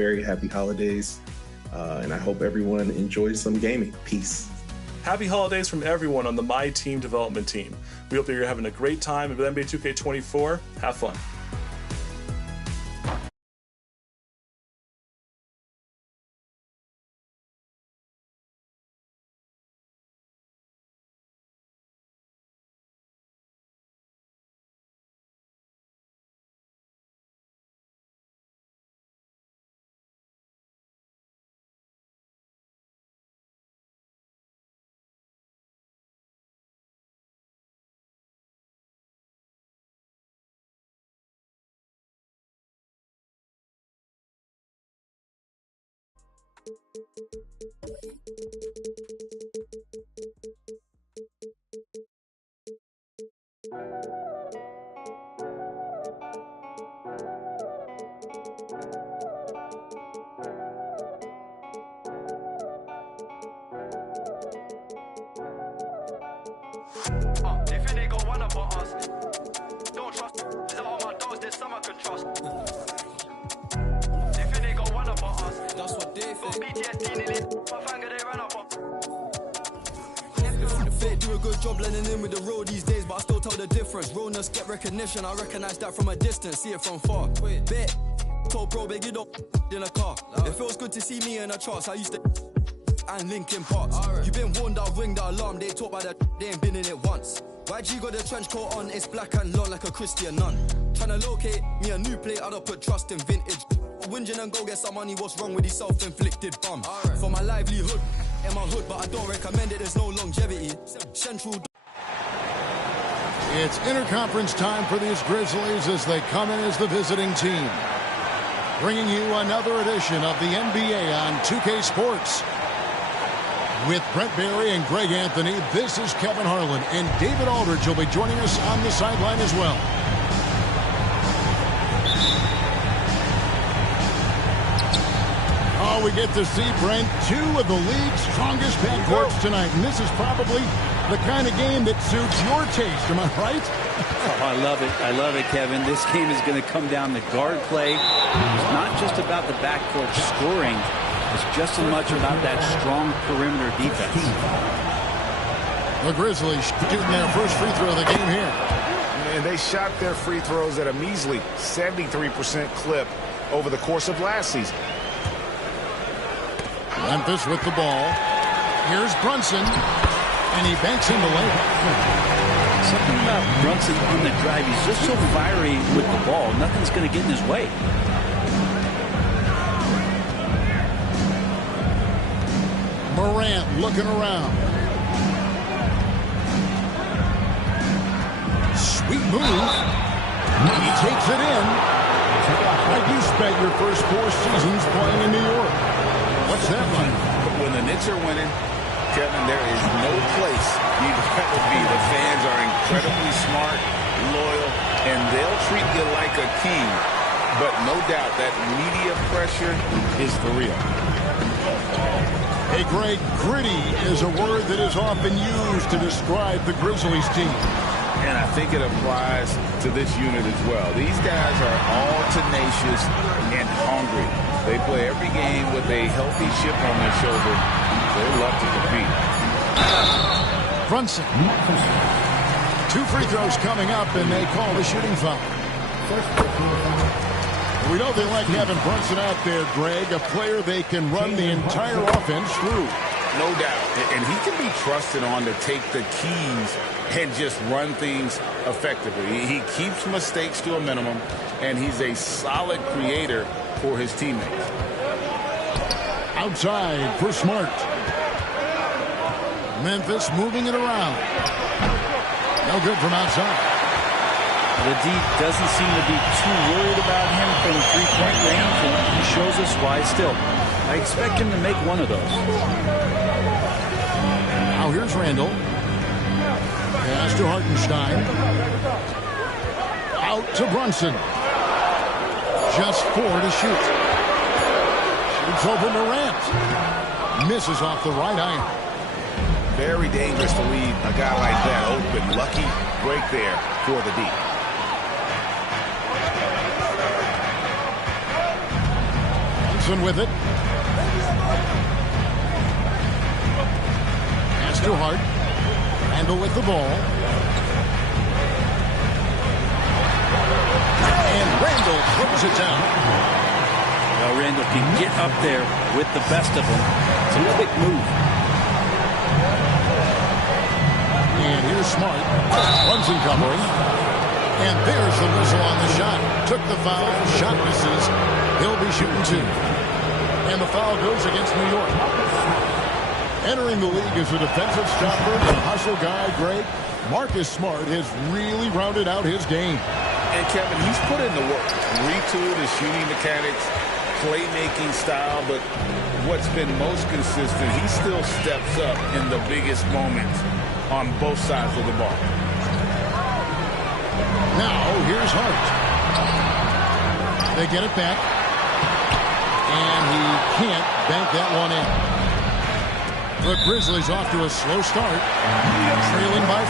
very happy holidays, and I hope everyone enjoys some gaming. Peace. Happy holidays from everyone on the My Team development team. We hope that you're having a great time with NBA 2K24. Have fun. They think they got one about us. Don't trust. These are all my dogs, there's some I can trust. They think they got one about us. That's what they think. PTSD nearly. My finger they ran up on. The fit do a good job blending in with the road these days, but I still tell the difference. Realness get recognition, I recognize that from a distance, see it from far. Bet, told bro, big you don't in a car. It feels good to see me in the charts. I used to and Linkin Parks. You been warned, I'll ring the alarm. They talk about that, they ain't been in it once. YG got the trench coat on, it's black and long like a Christian nun. Tryna locate me a new plate, I don't put trust in vintage. Whinging and go get some money, what's wrong with these self-inflicted bums? For my livelihood, in my hood, but I don't recommend it, there's no longevity. Central. It's interconference time for these Grizzlies as they come in as the visiting team. Bringing you another edition of the NBA on 2K Sports. With Brent Barry and Greg Anthony, this is Kevin Harlan, and David Aldridge will be joining us on the sideline as well. Oh, we get to see, Brent, two of the league's strongest backcourts tonight, and this is probably the kind of game that suits your taste, am I right? Oh, I love it. I love it, Kevin. This game is going to come down to guard play. It's not just about the backcourt scoring. It's just as much about that strong perimeter defense. The Grizzlies shooting their first free throw of the game here. And they shot their free throws at a measly 73% clip over the course of last season. Memphis with the ball. Here's Brunson, and he banks in the layup. Something about Brunson on the drive. He's just so fiery with the ball. Nothing's going to get in his way. Morant looking around. Sweet move. He takes it in. Like you spent your first 4 seasons playing in New York. What's that like? When the Knicks are winning, Kevin, there is no place you'd rather be. The fans are incredibly smart, loyal, and they'll treat you like a king. But no doubt that media pressure is for real. Hey, Greg, gritty is a word that is often used to describe the Grizzlies team. And I think it applies to this unit as well. These guys are all tenacious and hungry. They play every game with a healthy chip on their shoulder. They love to compete. Brunson. 2 free throws coming up, and they call the shooting foul. We know they like having Brunson out there, Greg, a player they can run the entire offense through. No doubt. And he can be trusted on to take the keys and just run things effectively. He keeps mistakes to a minimum, and he's a solid creator for his teammates. Outside for Smart. Memphis moving it around. No good from outside. The D doesn't seem to be too worried about him from the three-point range, and he shows us why still. I expect him to make one of those. Now here's Randall. Pass to Hartenstein. Out to Brunson. Just 4 to shoot. Shoots over Morant. Misses off the right iron. Very dangerous to leave a guy like that open. Lucky break there for the D. Gibson with it. Pass to Hart. Randall with the ball. And Randall throws it down. Well, Randall can get up there with the best of them. It's a quick move. And here's Smart. Runs in covering. And there's the whistle on the shot. Took the foul. Shot misses. He'll be shooting 2. And the foul goes against New York. Entering the league as a defensive stopper and hustle guy, Greg, Marcus Smart has really rounded out his game. And Kevin, he's put in the work. Retooled his shooting mechanics, playmaking style, but what's been most consistent, he still steps up in the biggest moments on both sides of the ball. Now, here's Hart. They get it back. And he can't bank that one in. The Grizzlies off to a slow start, trailing by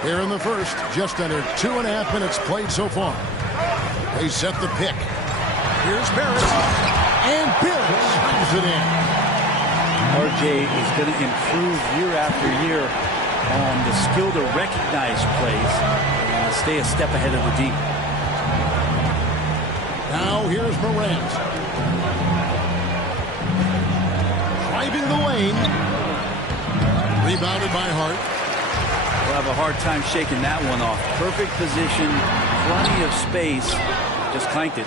4. Here in the first, just under 2.5 minutes played so far. They set the pick. Here's Barrett. And Barrett slams it in. RJ is going to improve year after year on the skill to recognize plays and stay a step ahead of the D. Now here's Morant. Driving the lane. Rebounded by Hart. We'll have a hard time shaking that one off. Perfect position, plenty of space. Just clanked it.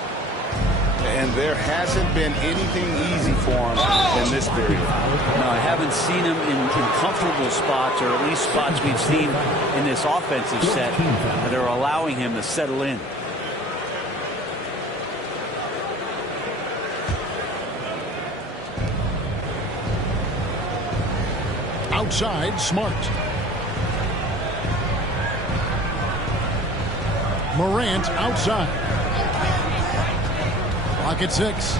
And there hasn't been anything easy for him in this period. No, I haven't seen him in comfortable spots, or at least spots we've seen in this offensive set that are allowing him to settle in. Outside, Smart. Morant outside. Clock at 6.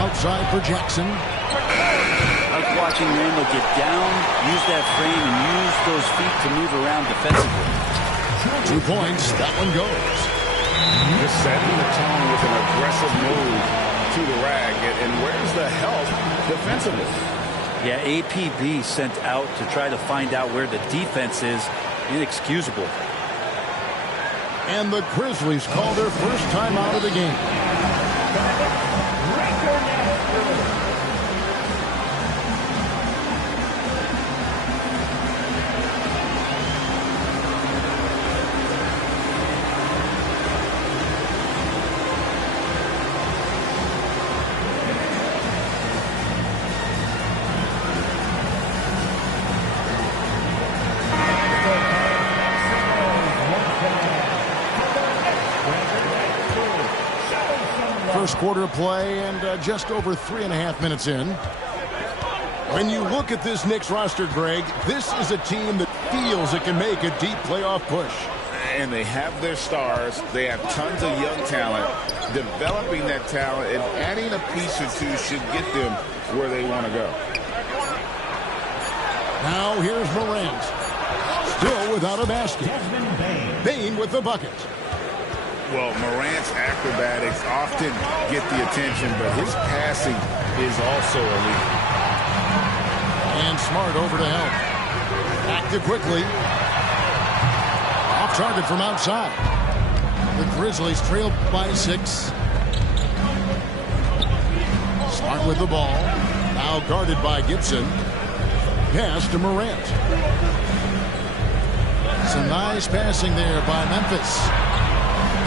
Outside for Jackson. Like watching Randall get down, use that frame, and use those feet to move around defensively. 2 points. That one goes. Just setting the tone with an aggressive move to the rag. And where's the help defensively? Yeah, APB sent out to try to find out where the defense is. Inexcusable. And the Grizzlies call their first time out of the game. First quarter of play and just over 3.5 minutes in. When you look at this Knicks roster, Greg, this is a team that feels it can make a deep playoff push. And they have their stars. They have tons of young talent. Developing that talent and adding a piece or two should get them where they want to go. Now here's Morant. Still without a basket. Bane with the bucket. Well, Morant's acrobatics often get the attention, but his passing is also elite. And Smart over to help. Active quickly. Off target from outside. The Grizzlies trail by 6. Smart with the ball. Now guarded by Gibson. Pass to Morant. Some nice passing there by Memphis.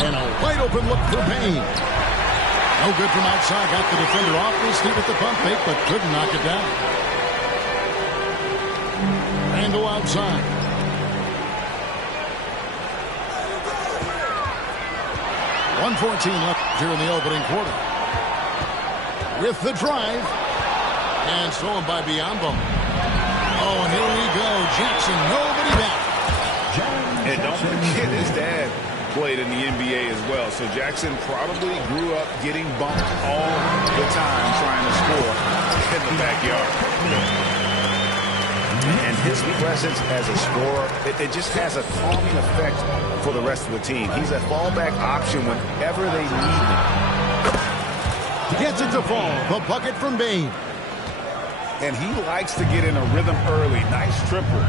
And a wide open look for Payne. No good from outside. Got the defender off his feet at the pump fake, but couldn't knock it down. Randall outside. .114 left here in the opening quarter. With the drive. And stolen by Biyombo. Oh, and here we go. Jackson, nobody back. And don't forget his dad played in the NBA as well. So Jackson probably grew up getting bumped all the time trying to score in the backyard. And his presence as a scorer, it just has a calming effect for the rest of the team. He's a fallback option whenever they need him. Gets it to fall. The bucket from Bane. And he likes to get in a rhythm early. Nice triple.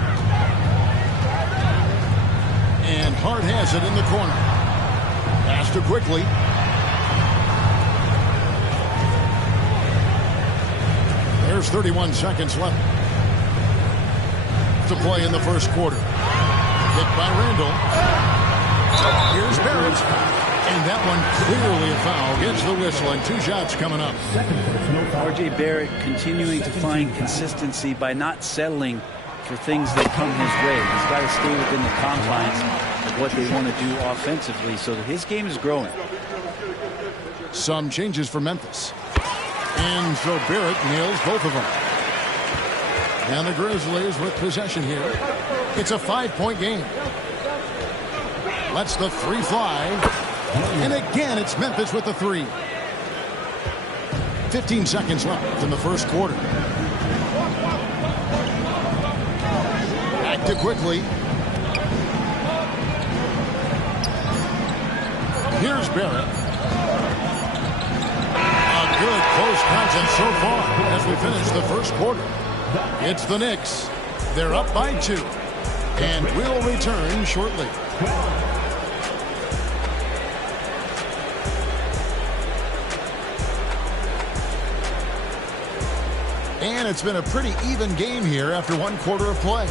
And Hart has it in the corner. Pass to Quickly. There's 31 seconds left to play in the first quarter. Hit by Randall. Here's Barrett. And that one clearly a foul. Gets the whistle and 2 shots coming up. R.J. Barrett continuing to find consistency by not settling for things that come his way. He's got to stay within the confines of what they want to do offensively so that his game is growing. Some changes for Memphis. And so Barrett nails both of them. And the Grizzlies with possession here. It's a 5-point game. Lets the 3 fly. And again, it's Memphis with the 3. 15 seconds left in the first quarter. Back to Quickly. Here's Barrett. A good close contest so far as we finish the first quarter. It's the Knicks. They're up by 2. And will return shortly. And it's been a pretty even game here after 1 quarter of play.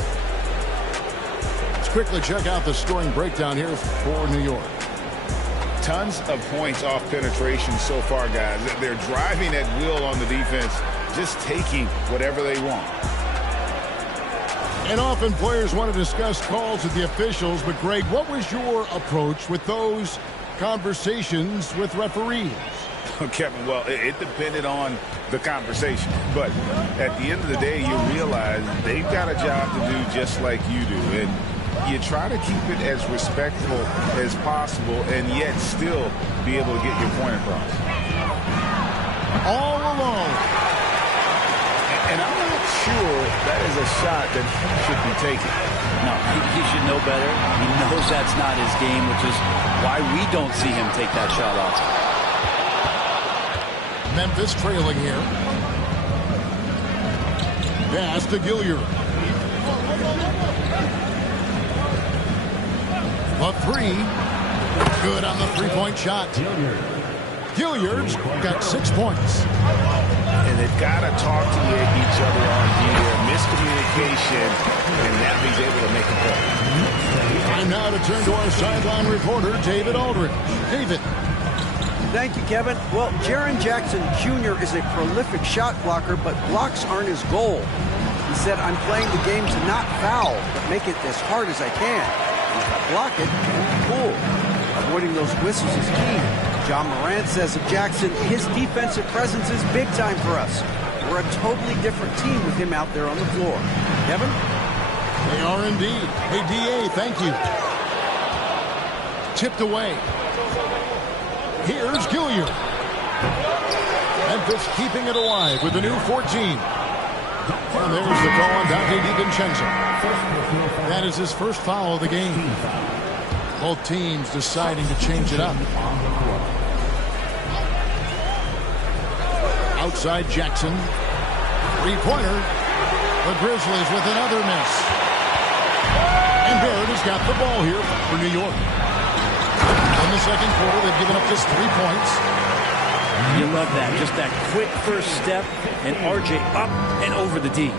Let's quickly check out the scoring breakdown here for New York. Tons of points off penetration so far, guys. They're driving at will on the defense, just taking whatever they want. And often players want to discuss calls with the officials, but Greg, what was your approach with those conversations with referees? Kevin, well, it depended on the conversation. But at the end of the day, you realize they've got a job to do just like you do. And you try to keep it as respectful as possible and yet still be able to get your point across. All alone. And I'm not sure that is a shot that he should be taking. No, he should know better. He knows that's not his game, which is why we don't see him take that shot off. Memphis trailing here. Pass to Gilliard. A 3. Good on the 3-point shot. Gilliard's got 6 points. And they've got to talk to each other on here. Miscommunication, and now he's able to make a play. Time now to turn to our sideline reporter, David Aldridge. David. Thank you, Kevin. Well, Jaren Jackson Jr. is a prolific shot blocker, but blocks aren't his goal. He said, I'm playing the game to not foul, but make it as hard as I can. And if I block it, then cool. Avoiding those whistles is key. John Morant says of Jackson, his defensive presence is big time for us. We're a totally different team with him out there on the floor. Kevin? They are indeed. Hey, D.A., thank you. Tipped away. Here's Gilliard. Memphis keeping it alive with the new 14. And there's the call on Dante DiVincenzo. That is his first foul of the game. Both teams deciding to change it up. Outside Jackson. 3-pointer. The Grizzlies with another miss. And Barrett has got the ball here for New York. In the second quarter, they've given up just 3 points. You love that. Just that quick first step, and R.J. up and over the D.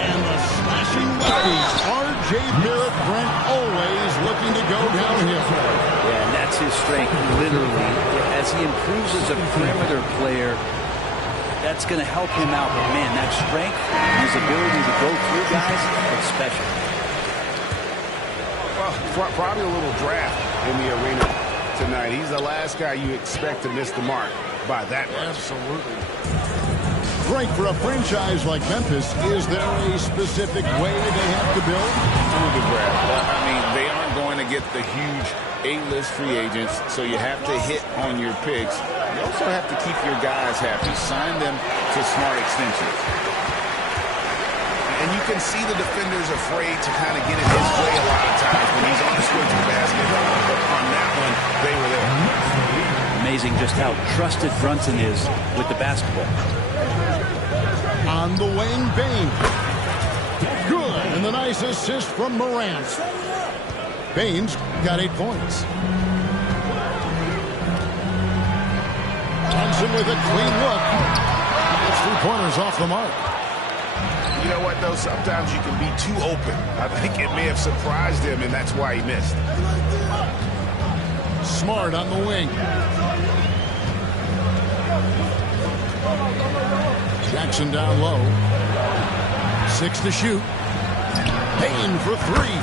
And the slashing lefties. R.J. Barrett, Brent, always looking to go downhill. Yeah, and that's his strength, literally. As he improves as a perimeter player, that's going to help him out. But, man, that strength and his ability to go through guys, it's special. Probably a little draft in the arena tonight. He's the last guy you expect to miss the mark by that much. Absolutely. Great for a franchise like Memphis. Is there a specific way they have to build? Through the draft. I mean, they aren't going to get the huge A-list free agents, so you have to hit on your picks. You also have to keep your guys happy. Sign them to smart extensions. And you can see the defenders afraid to kind of get in his way a lot of times when he's on his way to the basket. But on that one, they were there. Amazing just how trusted Brunson is with the basketball. On the wing, Bane. Good, and the nice assist from Morant. Baines got 8 points. Thompson with a clean look. That's 3-pointers off the mark. You know what, though? Sometimes you can be too open. I think it may have surprised him, and that's why he missed. Smart on the wing. Jackson down low. 6 to shoot. Payne for 3.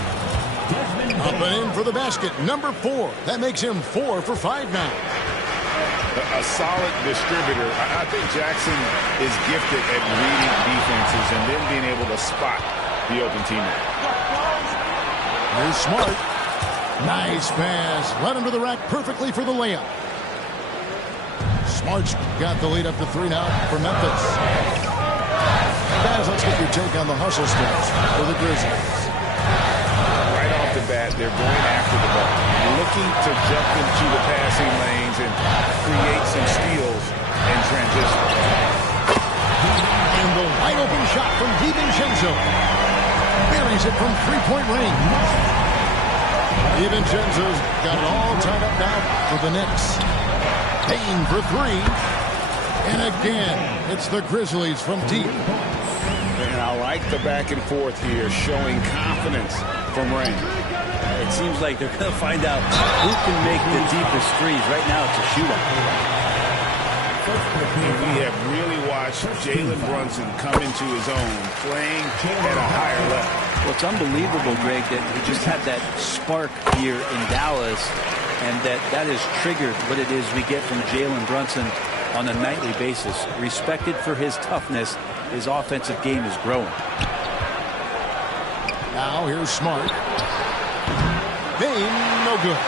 Up and in for the basket. Number 4. That makes him 4 for 5 now. A solid distributor. I think Jackson is gifted at reading defenses and then being able to spot the open teammate. Here's Smart. Nice pass. Led him to the rack perfectly for the layup. Smart's got the lead up to 3 now for Memphis. Guys, let's get your take on the hustle steps for the Grizzlies. Right off the bat, they're going after the ball, looking to jump into the passing lanes and create some steals and transition. And the wide open shot from DiVincenzo. Buries it from 3-point range. DiVincenzo's got it all tied up now for the Knicks. Payne for 3. And again, it's the Grizzlies from deep. And I like the back and forth here, showing confidence from Rain. It seems like they're going to find out who can make the deepest threes. Right now, it's a shootout. And we have really watched Jalen Brunson come into his own, playing at a higher level. Well, it's unbelievable, Greg, that he just had that spark here in Dallas, and that has triggered what it is we get from Jalen Brunson on a nightly basis. Respected for his toughness, his offensive game is growing. Now here's Smart. Bane, no good.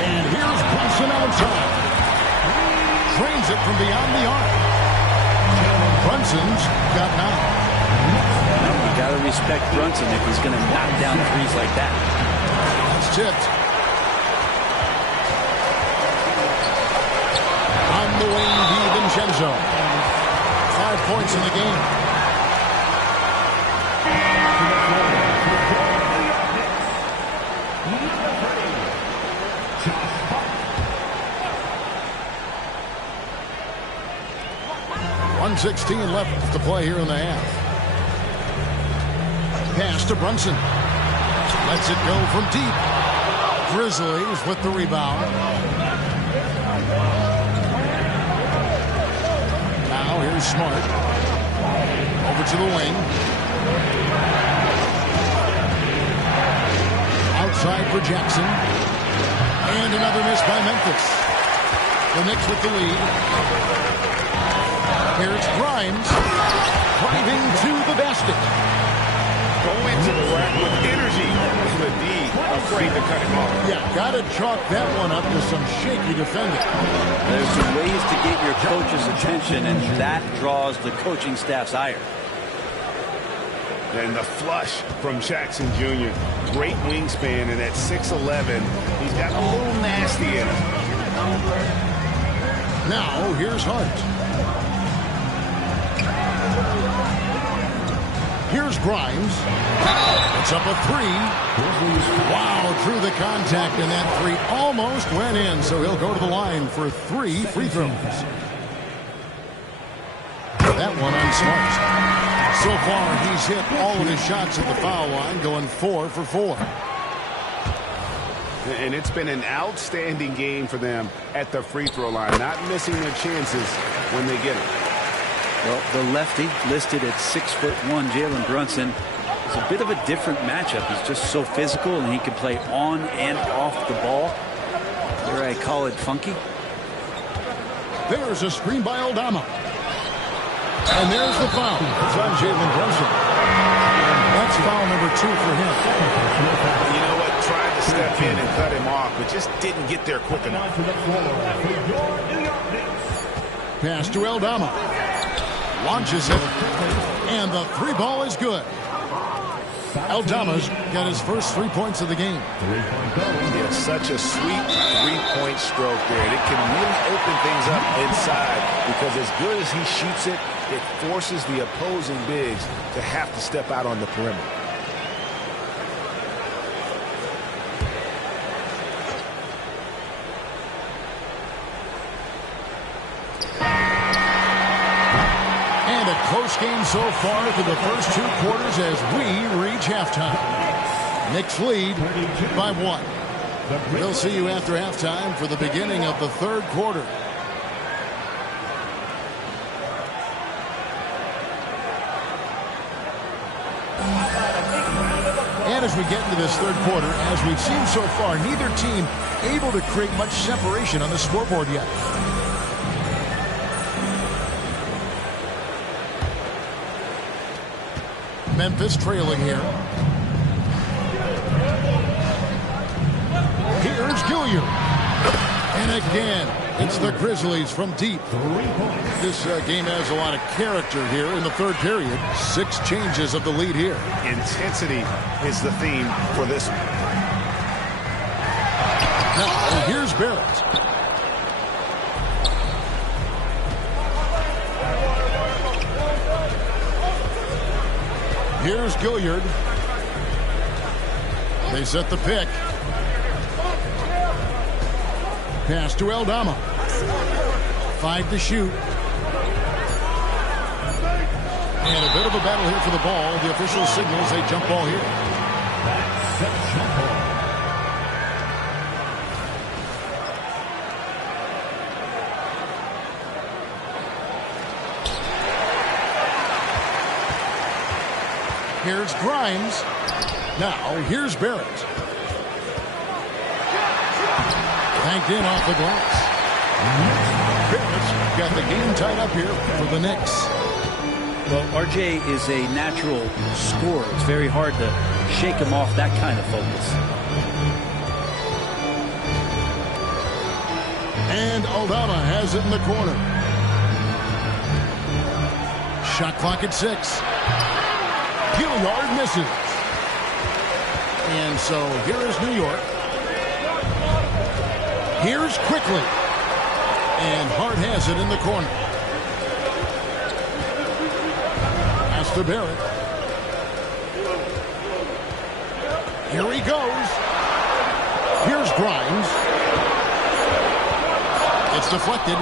And here's Brunson outside. Drains it from beyond the arc. Brunson's got 9. You got to respect Brunson if he's going to knock down threes like that. That's tipped. On the wing, DiVincenzo. 5 points in the game. .116 left to play here in the half. Pass to Brunson. Lets it go from deep. Grizzlies with the rebound. Now here's Smart. Over to the wing. Outside for Jackson. And another miss by Memphis. The Knicks with the lead. Here's Grimes. Driving to the basket. Going to the rack with energy. The D afraid to cut him off. Yeah, got to chalk that one up to some shaky defending. There's some ways to get your coach's attention, and that draws the coaching staff's ire. And the flush from Jackson Jr. Great wingspan, and at 6'11", he's got a little nasty in him. Now, here's Hart. Here's Grimes. It's up a 3. Wow, through the contact, and that 3 almost went in, so he'll go to the line for 3 free throws. That one on Smart. So far, he's hit all of his shots at the foul line, going 4 for 4. And it's been an outstanding game for them at the free throw line, not missing their chances when they get it. Well, the lefty listed at 6'1", Jalen Brunson, is a bit of a different matchup. He's just so physical, and he can play on and off the ball. Here I call it funky. There's a screen by Aldama. And there's the foul. It's on Jalen Brunson. That's foul number 2 for him. You know what? Tried to step in and cut him off, but just didn't get there quick enough. Pass to Aldama. launches it, and the three ball is good. Aldama's got his first 3 points of the game. Yeah, such a sweet three-point stroke there. It can really open things up inside because as good as he shoots it, it forces the opposing bigs to have to step out on the perimeter. And a close game so far through the first 2 quarters as we reach halftime. Knicks lead by 1. We'll see you after halftime for the beginning of the third quarter. And as we get into this third quarter, as we've seen so far, neither team able to create much separation on the scoreboard yet. Memphis trailing here. Here's Gilliard. And again, it's the Grizzlies from deep. This game has a lot of character here in the third period. 6 changes of the lead here. Intensity is the theme for this one. Now, here's Barrett. Here's Gilliard. They set the pick. Pass to Aldama. 5 to shoot. And a bit of a battle here for the ball. The official signals a jump ball here. Here's Grimes. Now, here's Barrett. Banked in off the glass. Barrett's got the game tied up here for the Knicks. Well, RJ is a natural scorer. It's very hard to shake him off that kind of focus. And Aldama has it in the corner. Shot clock at 6. Gilliard misses. And so here is New York. Here's Quickly. And Hart has it in the corner. Pass to Barrett. Here he goes. Here's Grimes. It's deflected.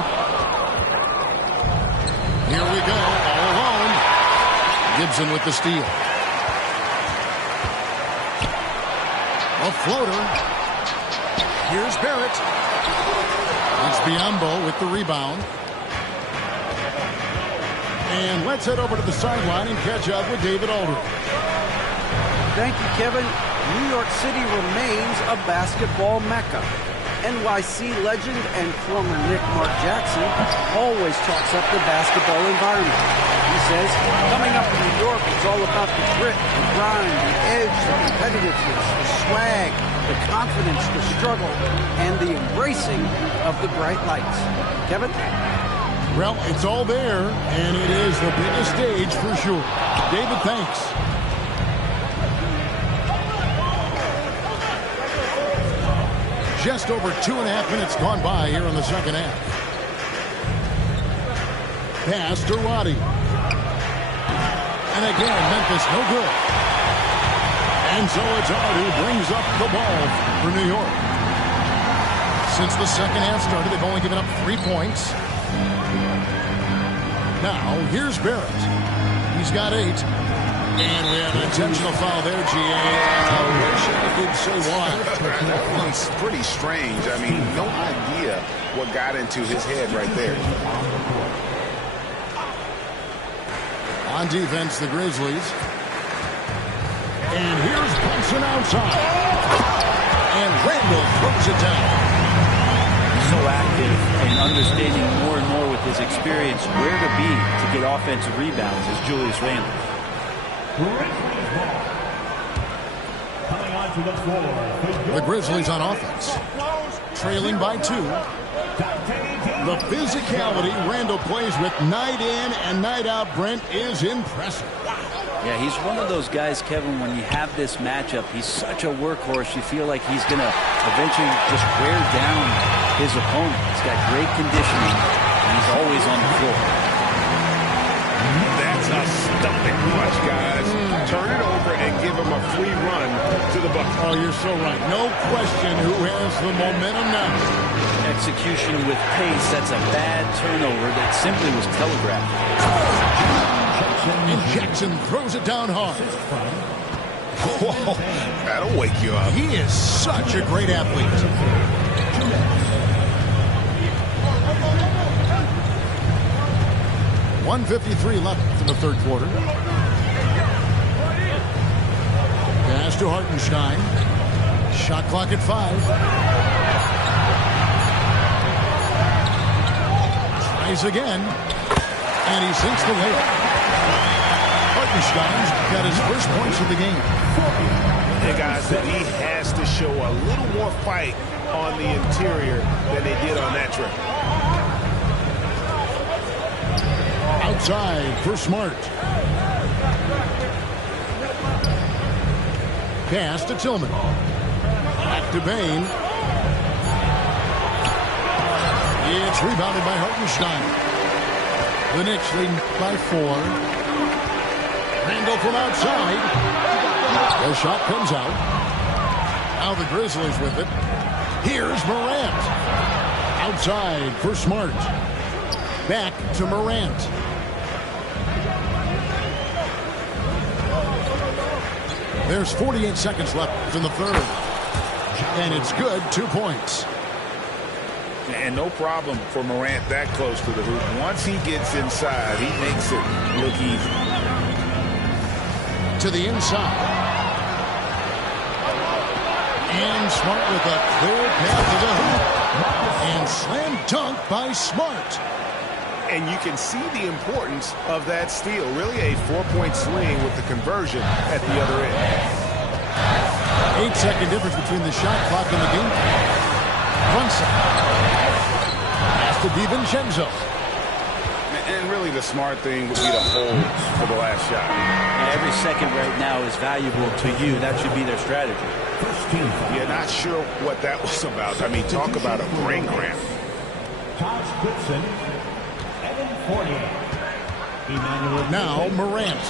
Here we go, all alone. Gibson with the steal. A floater. Here's Barrett. It's Biyombo with the rebound. And let's head over to the sideline and catch up with David Aldridge. Thank you, Kevin. New York City remains a basketball mecca. NYC legend and former Knick Mark Jackson always talks up the basketball environment. He says, coming up in New York, it's all about the grit, the grind, the edge, the competitiveness, the swag, the confidence, the struggle, and the embracing of the bright lights. Kevin? Well, it's all there, and it is the biggest stage for sure. David, thanks. Just over 2.5 minutes gone by here in the second half. Pass to Roddy. And again, Memphis no good. And so it's Hart who brings up the ball for New York. Since the second half started, they've only given up 3 points. Now, here's Barrett. He's got 8. And we have an intentional foul there, G.A. I wish I could say why. That one's pretty strange. I mean, no idea what got into his head right there. On defense, the Grizzlies. And here's Brunson outside. And Randall throws it down. So active and understanding more and more with his experience where to be to get offensive rebounds is Julius Randle. The Grizzlies on offense. Trailing by 2. The physicality Randall plays with night in and night out, Brent, is impressive. Yeah, he's one of those guys, Kevin, when you have this matchup, he's such a workhorse. You feel like he's going to eventually just wear down his opponent. He's got great conditioning, and he's always on the floor. That's a stunning punch, guys. Turn it over and give him a free run to the bucket. Oh, you're so right. No question who has the momentum now. Execution with pace, that's a bad turnover that simply was telegraphed. And Jackson throws it down hard. Whoa, that'll wake you up. He is such a great athlete. .153 left in the third quarter. Pass to Hartenstein. Shot clock at 5. Tries again. And he sinks the layup. Hartenstein's got his first points of the game. Hey, guys, he has to show a little more fight on the interior than they did on that trip. Outside for Smart. Pass to Tillman. Back to Bain. It's rebounded by Hartenstein. The Knicks lead by 4. Randall from outside. The shot comes out. Now the Grizzlies with it. Here's Morant. Outside for Smart. Back to Morant. There's 48 seconds left in the third. And it's good. 2 points. And no problem for Morant that close to the hoop. Once he gets inside, he makes it look easy. To the inside. And Smart with a clear path to the hoop. And slam dunk by Smart. And you can see the importance of that steal. Really a 4-point swing with the conversion at the other end. 8-second difference between the shot clock and the game. Brunson. Pass to DiVincenzo. And really the smart thing would be to hold for the last shot. Every second right now is valuable to you. That should be their strategy. Yeah, not sure what that was about. I mean, talk about a brain cramp. Now Morant.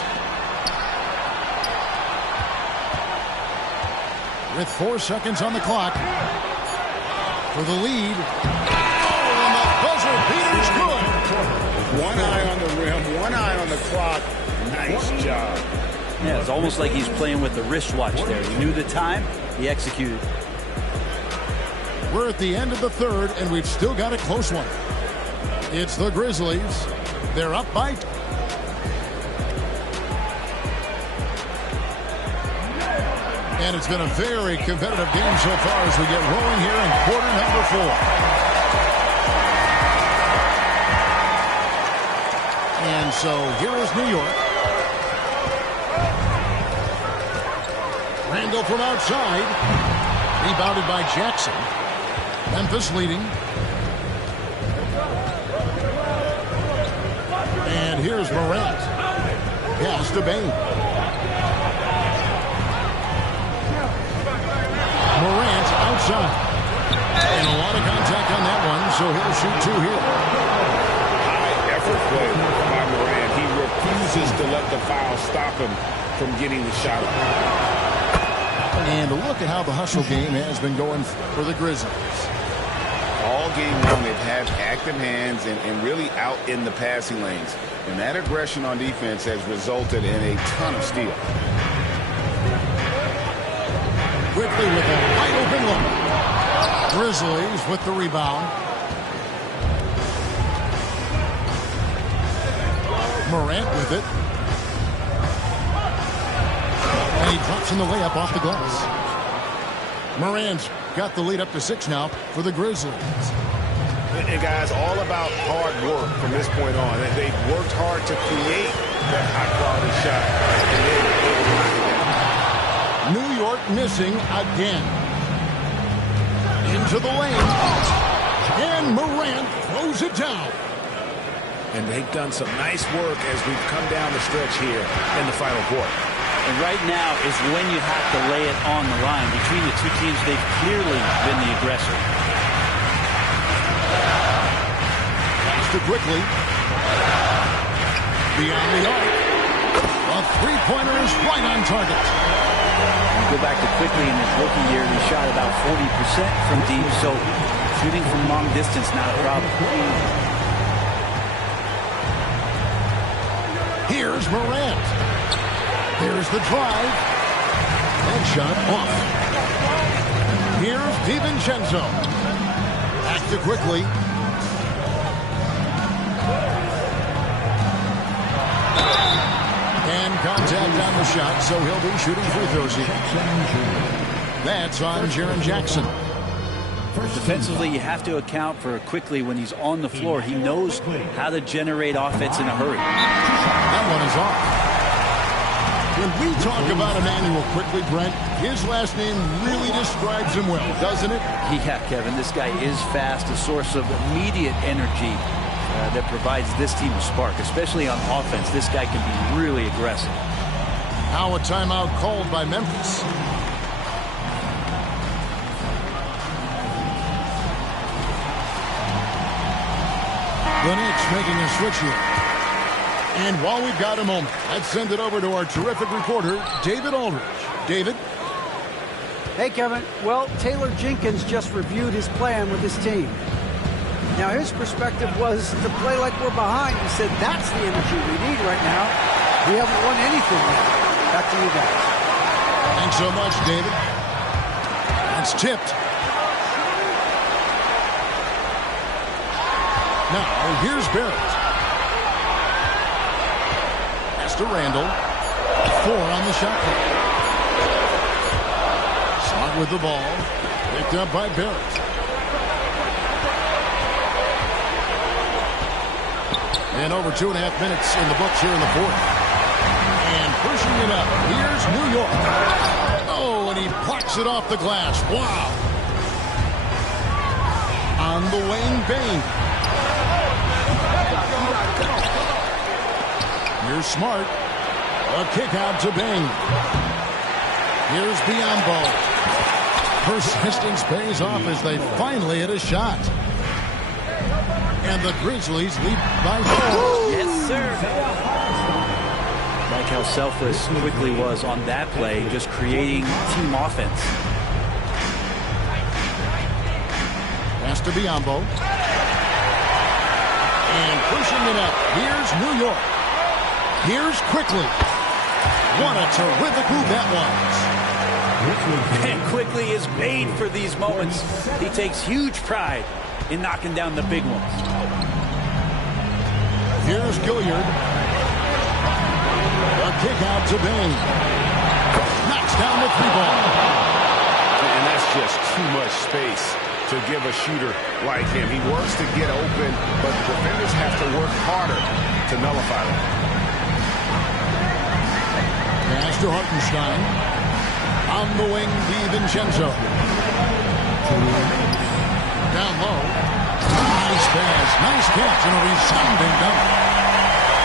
With 4 seconds on the clock. For the lead. Oh, and the buzzer beater's good. One eye on the rim, one eye on the clock. Nice job. Yeah, it's almost like he's playing with the wristwatch there. He knew the time, he executed. We're at the end of the third, and we've still got a close one. It's the Grizzlies. They're up by... And it's been a very competitive game so far as we get rolling here in quarter number 4. And so here is New York. Randall from outside. Rebounded by Jackson. Memphis leading. And here's Morant. Pass to Bain. Morant outside. And a lot of contact on that one, so he'll shoot 2 here. High effort play by Morant. He refuses to let the foul stop him from getting the shot up. And look at how the hustle game has been going for the Grizzlies. All game long, they've had active hands and really out in the passing lanes. And that aggression on defense has resulted in a ton of steals. Quickly with a wide open look. Grizzlies with the rebound. Morant with it. And he drops in the layup off the glass. Morant's got the lead up to 6 now for the Grizzlies. And guys, all about hard work from this point on. They've worked hard to create that high-quality shot. And they were able to knock it down. New York missing again. Into the lane. And Morant throws it down. And they've done some nice work as we've come down the stretch here in the final quarter. And right now is when you have to lay it on the line. Between the two teams, they've clearly been the aggressor. Pass to Quickly. Beyond the arc. A three-pointer is right on target. You go back to Quickly in his rookie year, he shot about 40% from deep, so shooting from long distance, not a problem. Here's Morant. Here's the drive. And shot off. Here's DiVincenzo. Back to Quickly. And contact on the shot, so he'll be shooting free throws here. That's on Jaren Jackson. Defensively, you have to account for Quickly when he's on the floor. He knows how to generate offense in a hurry. That one is off. When we talk about Emmanuel Quickly, Brent, his last name really describes him well, doesn't it? Yeah, Kevin, this guy is fast, a source of immediate energy that provides this team a spark, especially on offense. This guy can be really aggressive. Now a timeout called by Memphis. The Knicks making a switch here. And while we've got a moment, let's send it over to our terrific reporter, David Aldridge. David? Hey, Kevin. Well, Taylor Jenkins just reviewed his plan with his team. Now, his perspective was to play like we're behind. He said that's the energy we need right now. We haven't won anything yet. Back to you guys. Thanks so much, David. That's tipped. Now, here's Barrett. Pass to Randall. 4 on the shot clock. Smart with the ball. Picked up by Barrett. And over 2.5 minutes in the books here in the fourth. And pushing it up. Here's New York. Oh, and he plucks it off the glass. Wow. On the wing, Bane. Here's Smart. A kick out to Bane. Here's Biyombo. Persistence pays off as they finally hit a shot. And the Grizzlies lead by 4. Yes, sir. Like how selfless Quickly was on that play, just creating team offense. Pass to Biyombo. And pushing it up. Here's New York. Here's Quickly. What a terrific move that was. And Quickly is made for these moments. He takes huge pride in knocking down the big ones. Here's Gilliard. A kick out to Bane. Knocks down the 3-ball. And that's just too much space to give a shooter like him. He works to get open, but the defenders have to work harder to nullify him. Pass to Hartenstein. On the wing, DiVincenzo. Down low. Nice pass. Nice catch and a resounding dunk.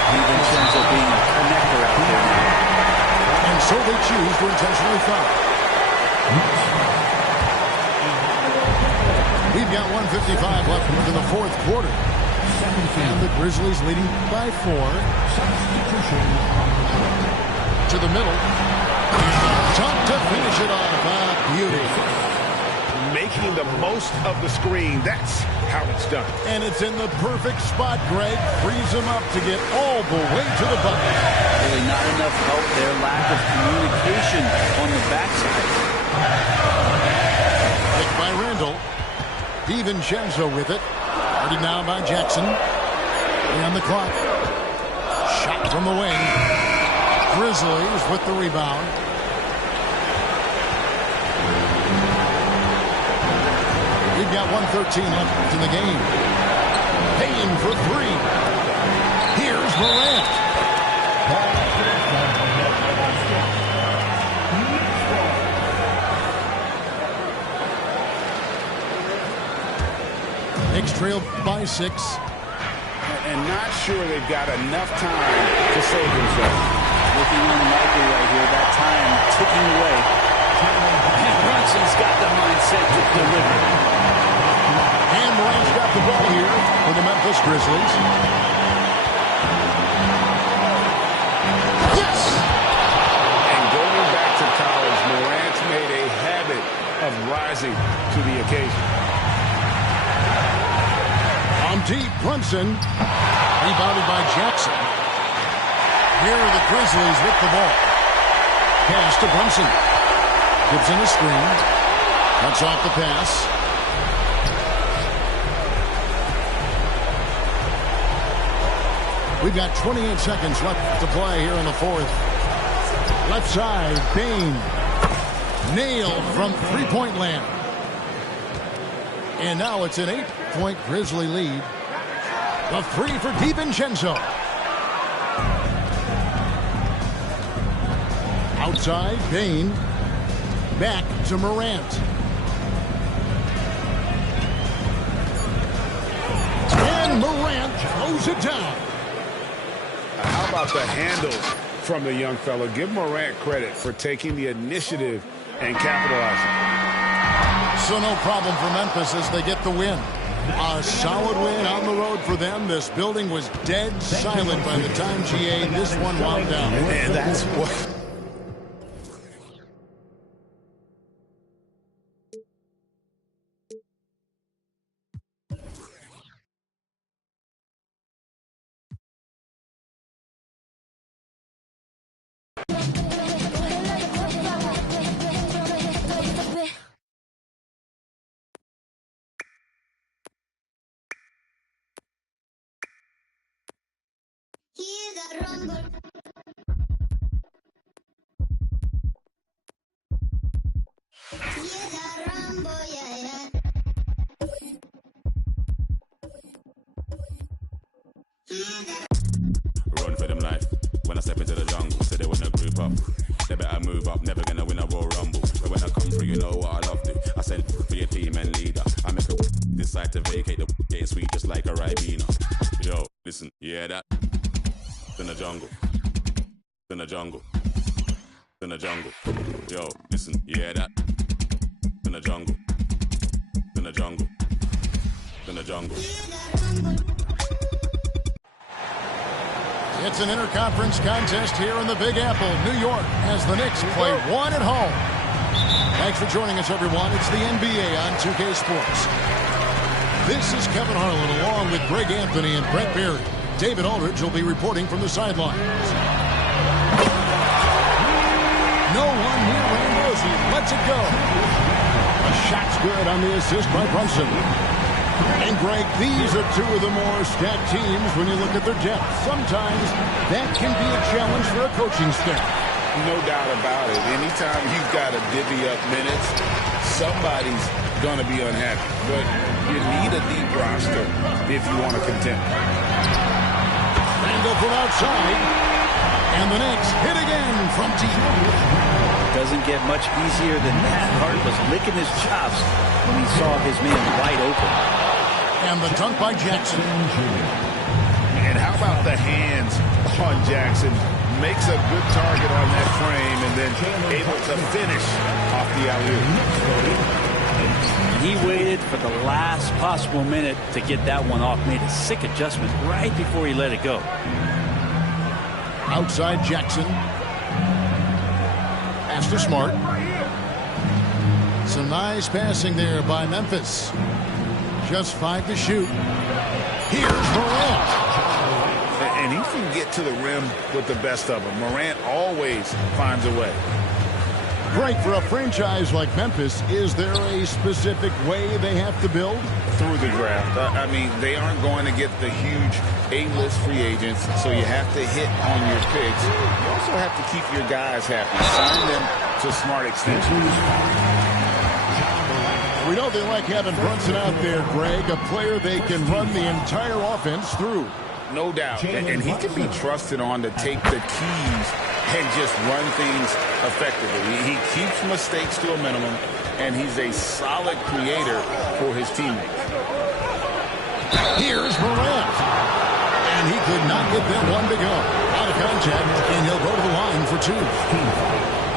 DiVincenzo being a connector out there now. And so they choose to intentionally foul. We've got 1:55 left into the fourth quarter. And the Grizzlies leading by 4. To the middle. Dunk to finish it off. Beauty. Making the most of the screen. That's how it's done. And it's in the perfect spot, Greg. Frees him up to get all the way to the bucket. Really not enough help there. Lack of communication on the backside. Picked by Randall. DiVincenzo with it. Guarded now by Jackson. On the clock. Shot from the wing. Grizzlies with the rebound. We've got 1:13 left in the game. Payne for 3. Here's Morant. trail by 6. And not sure they've got enough time to save themselves. Looking unlikely right here. That time ticking away. And Brunson's got the mindset to deliver. And Morant's got the ball here for the Memphis Grizzlies. Yes! And going back to college, Morant's made a habit of rising to the occasion. On deep, Brunson. Rebounded by Jackson. Here are the Grizzlies with the ball. Pass to Brunson. Gives in a screen. Cuts off the pass. We've got 28 seconds left to play here in the fourth. Left side, Bane. Nailed from three-point land. And now it's an 8-point Grizzly lead. The three for DiVincenzo. Outside, Bane. Back to Morant. And Morant throws it down. How about the handles from the young fella? Give Morant credit for taking the initiative and capitalizing. So no problem for Memphis as they get the win. A solid win on the road for them. This building was dead silent by the time GA this one wound down. And that's what... Run for them life. When I step into the jungle, say they wanna group up. They better move up, never gonna win a Royal Rumble. But when I come through, you know what I love to. I send for your team and leader. I make a decide to vacate the getting sweet just like a Ribena. Yo, listen, you hear that? In the jungle. In the jungle. In the jungle. Yo, listen, you hear that? In the jungle. In the jungle. In the jungle. It's an interconference contest here in the Big Apple, New York, as the Knicks play one at home. Thanks for joining us, everyone. It's the NBA on 2K Sports. This is Kevin Harlan along with Greg Anthony and Brett Berry. David Aldridge will be reporting from the sidelines. No one near Rambosi. Let's it go. A shot's good on the assist by Brunson. And, Greg, these are two of the more stacked teams when you look at their depth. Sometimes that can be a challenge for a coaching staff. No doubt about it. Anytime you've got to divvy up minutes, somebody's going to be unhappy. But you need a deep roster if you want to contend. Randall from outside. And the Knicks hit again from deep. Doesn't get much easier than that. Hart was licking his chops when he saw his man wide open. And the dunk by Jackson. And how about the hands on Jackson? Makes a good target on that frame and then able to finish off the alley-oop. He waited for the last possible minute to get that one off. Made a sick adjustment right before he let it go. Outside Jackson. Pass to Smart. Some nice passing there by Memphis. Just 5 to shoot. Here's Morant. And he can get to the rim with the best of them. Morant always finds a way. Greg, for a franchise like Memphis, is there a specific way they have to build? Through the draft. I mean, they aren't going to get the huge A-list free agents, so you have to hit on your picks. You also have to keep your guys happy. Sign them to smart extensions. We know they like having Brunson out there, Greg, a player they can run the entire offense through. No doubt. And he can be trusted on to take the keys and just run things effectively. He keeps mistakes to a minimum, and he's a solid creator for his teammates. Here's Morant. And he could not get that one to go. Out of contact, and he'll go to the line for 2.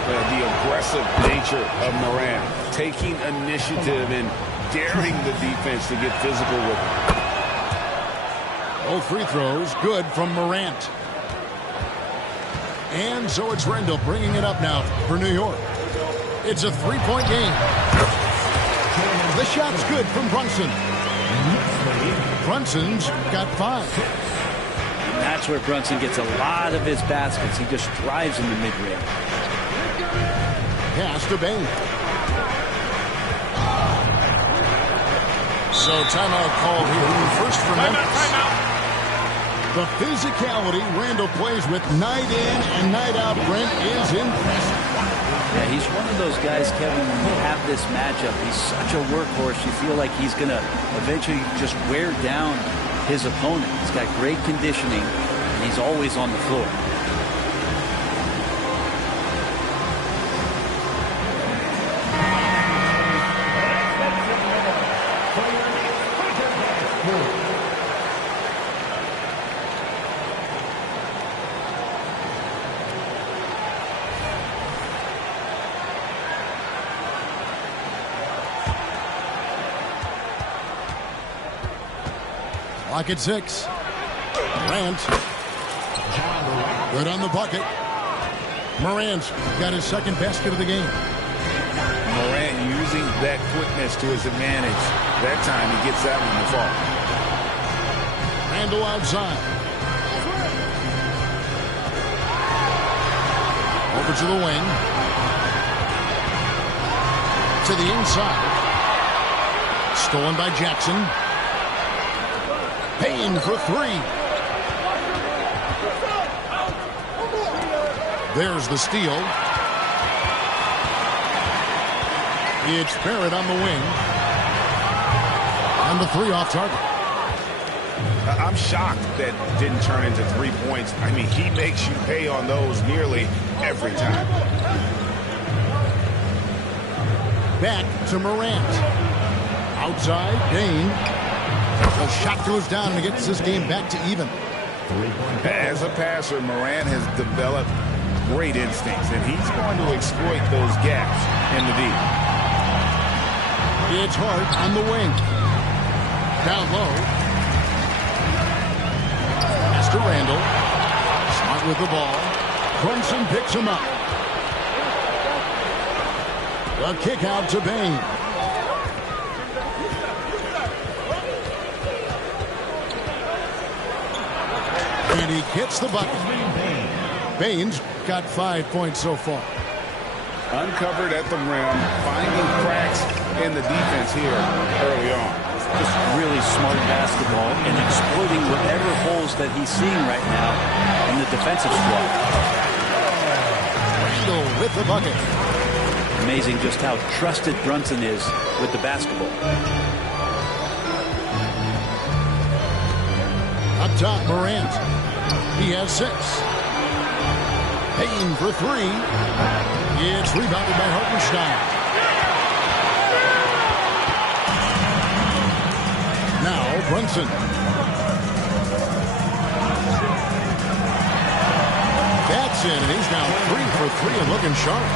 The aggressive nature of Morant, taking initiative and daring the defense to get physical with him. Both free throws good from Morant. And so it's Randall bringing it up now for New York. It's a 3-point game. The shot's good from Brunson. Brunson's got 5. And that's where Brunson gets a lot of his baskets. He just drives in the mid-range. Pass to Bane. So timeout called here. First for Memphis. The physicality Randall plays with night in and night out, Brent, is impressive. Yeah, he's one of those guys, Kevin, when you have this matchup, he's such a workhorse. You feel like he's going to eventually just wear down his opponent. He's got great conditioning, and he's always on the floor. Clock at 6. Morant. Good on the bucket. Morant's got his second basket of the game. Morant using that quickness to his advantage. That time he gets that one to fall. Randall outside. Over to the wing. To the inside. Stolen by Jackson. Payne for 3. There's the steal. It's Barrett on the wing. And the 3 off target. I'm shocked that didn't turn into 3 points. I mean, he makes you pay on those nearly every time. Back to Morant. Outside, Payne. The shot goes down and gets this game back to even. As a passer, Morant has developed great instincts, and he's going to exploit those gaps in the deep. It's Hart on the wing. Down low. Pass to Randall. Smart with the ball. Brunson picks him up. The kick out to Bane. And he gets the bucket. Bane's got 5 points so far. Uncovered at the rim, finding cracks in the defense here early on. Just really smart basketball and exploiting whatever holes that he's seeing right now in the defensive squad. Randall with the bucket. Amazing just how trusted Brunson is with the basketball. Up top, Morant. He has 6. Payne for 3. It's rebounded by Hartenstein. Now Brunson. That's in, and he's now 3 for 3 and looking sharp.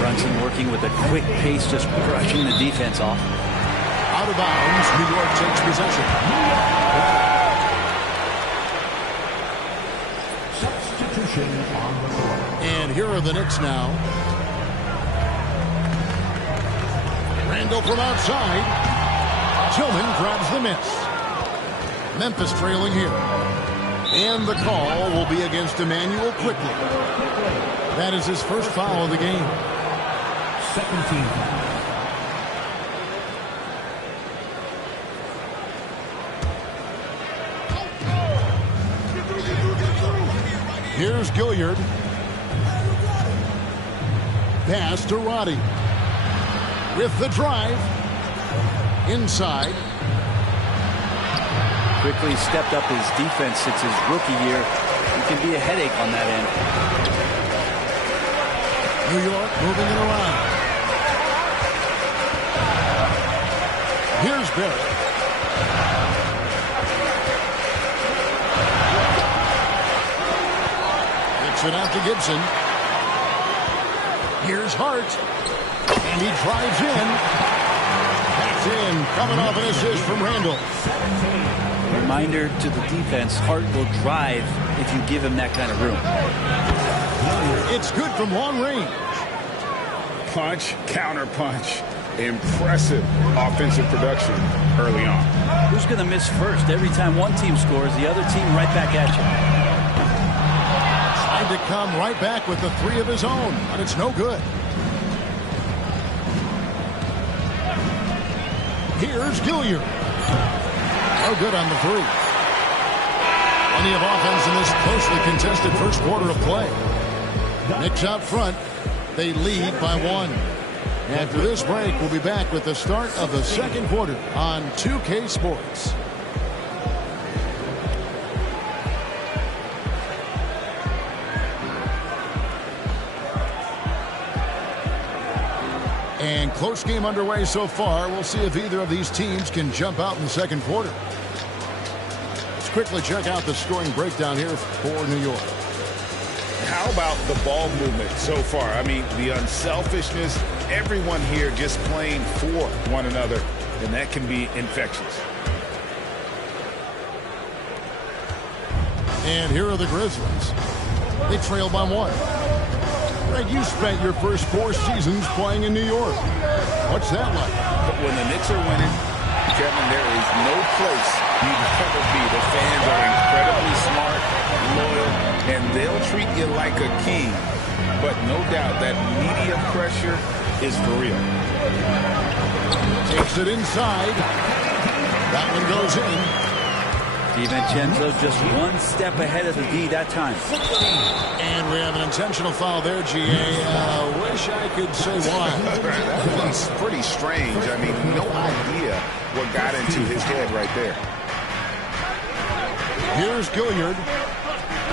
Brunson working with a quick pace, just brushing the defense off. Out of bounds, New York takes possession. And here are the Knicks now. Randall from outside. Tillman grabs the miss. Memphis trailing here. And the call will be against Emmanuel Quickly. That is his first foul of the game. 17. Here's Gilliard. Pass to Roddy. With the drive. Inside. Quickly stepped up his defense since his rookie year. He can be a headache on that end. New York moving it around. Here's Barrett. Kicks it out to Gibson. Here's Hart. And he drives in. That's in. Coming off an assist from Randall. Reminder to the defense, Hart will drive if you give him that kind of room. It's good from long range. Punch, counter punch. Impressive offensive production early on. Who's going to miss first? Every time one team scores, the other team right back at you. Trying to come right back with the three of his own, but it's no good. Here's Gilliard. No good on the three. Plenty of offense in this closely contested first quarter of play. Knicks out front. They lead by 1. After this break, we'll be back with the start of the second quarter on 2K Sports. And close game underway so far. We'll see if either of these teams can jump out in the second quarter. Let's quickly check out the scoring breakdown here for New York. How about the ball movement so far? I mean, the unselfishness, everyone here just playing for one another, and that can be infectious. And here are the Grizzlies. They trail by 1. Greg, you spent your first 4 seasons playing in New York. What's that like? But when the Knicks are winning, Kevin, there is no place you'd rather be. The fans are incredibly smart, loyal, and they'll treat you like a king. But no doubt that media pressure is for real. Takes it inside. That one goes in. DiVincenzo just one step ahead of the D that time. And we have an intentional foul there, GA. Wish I could say why. That was pretty strange. I mean, no idea what got into his head right there. Here's Gilliard.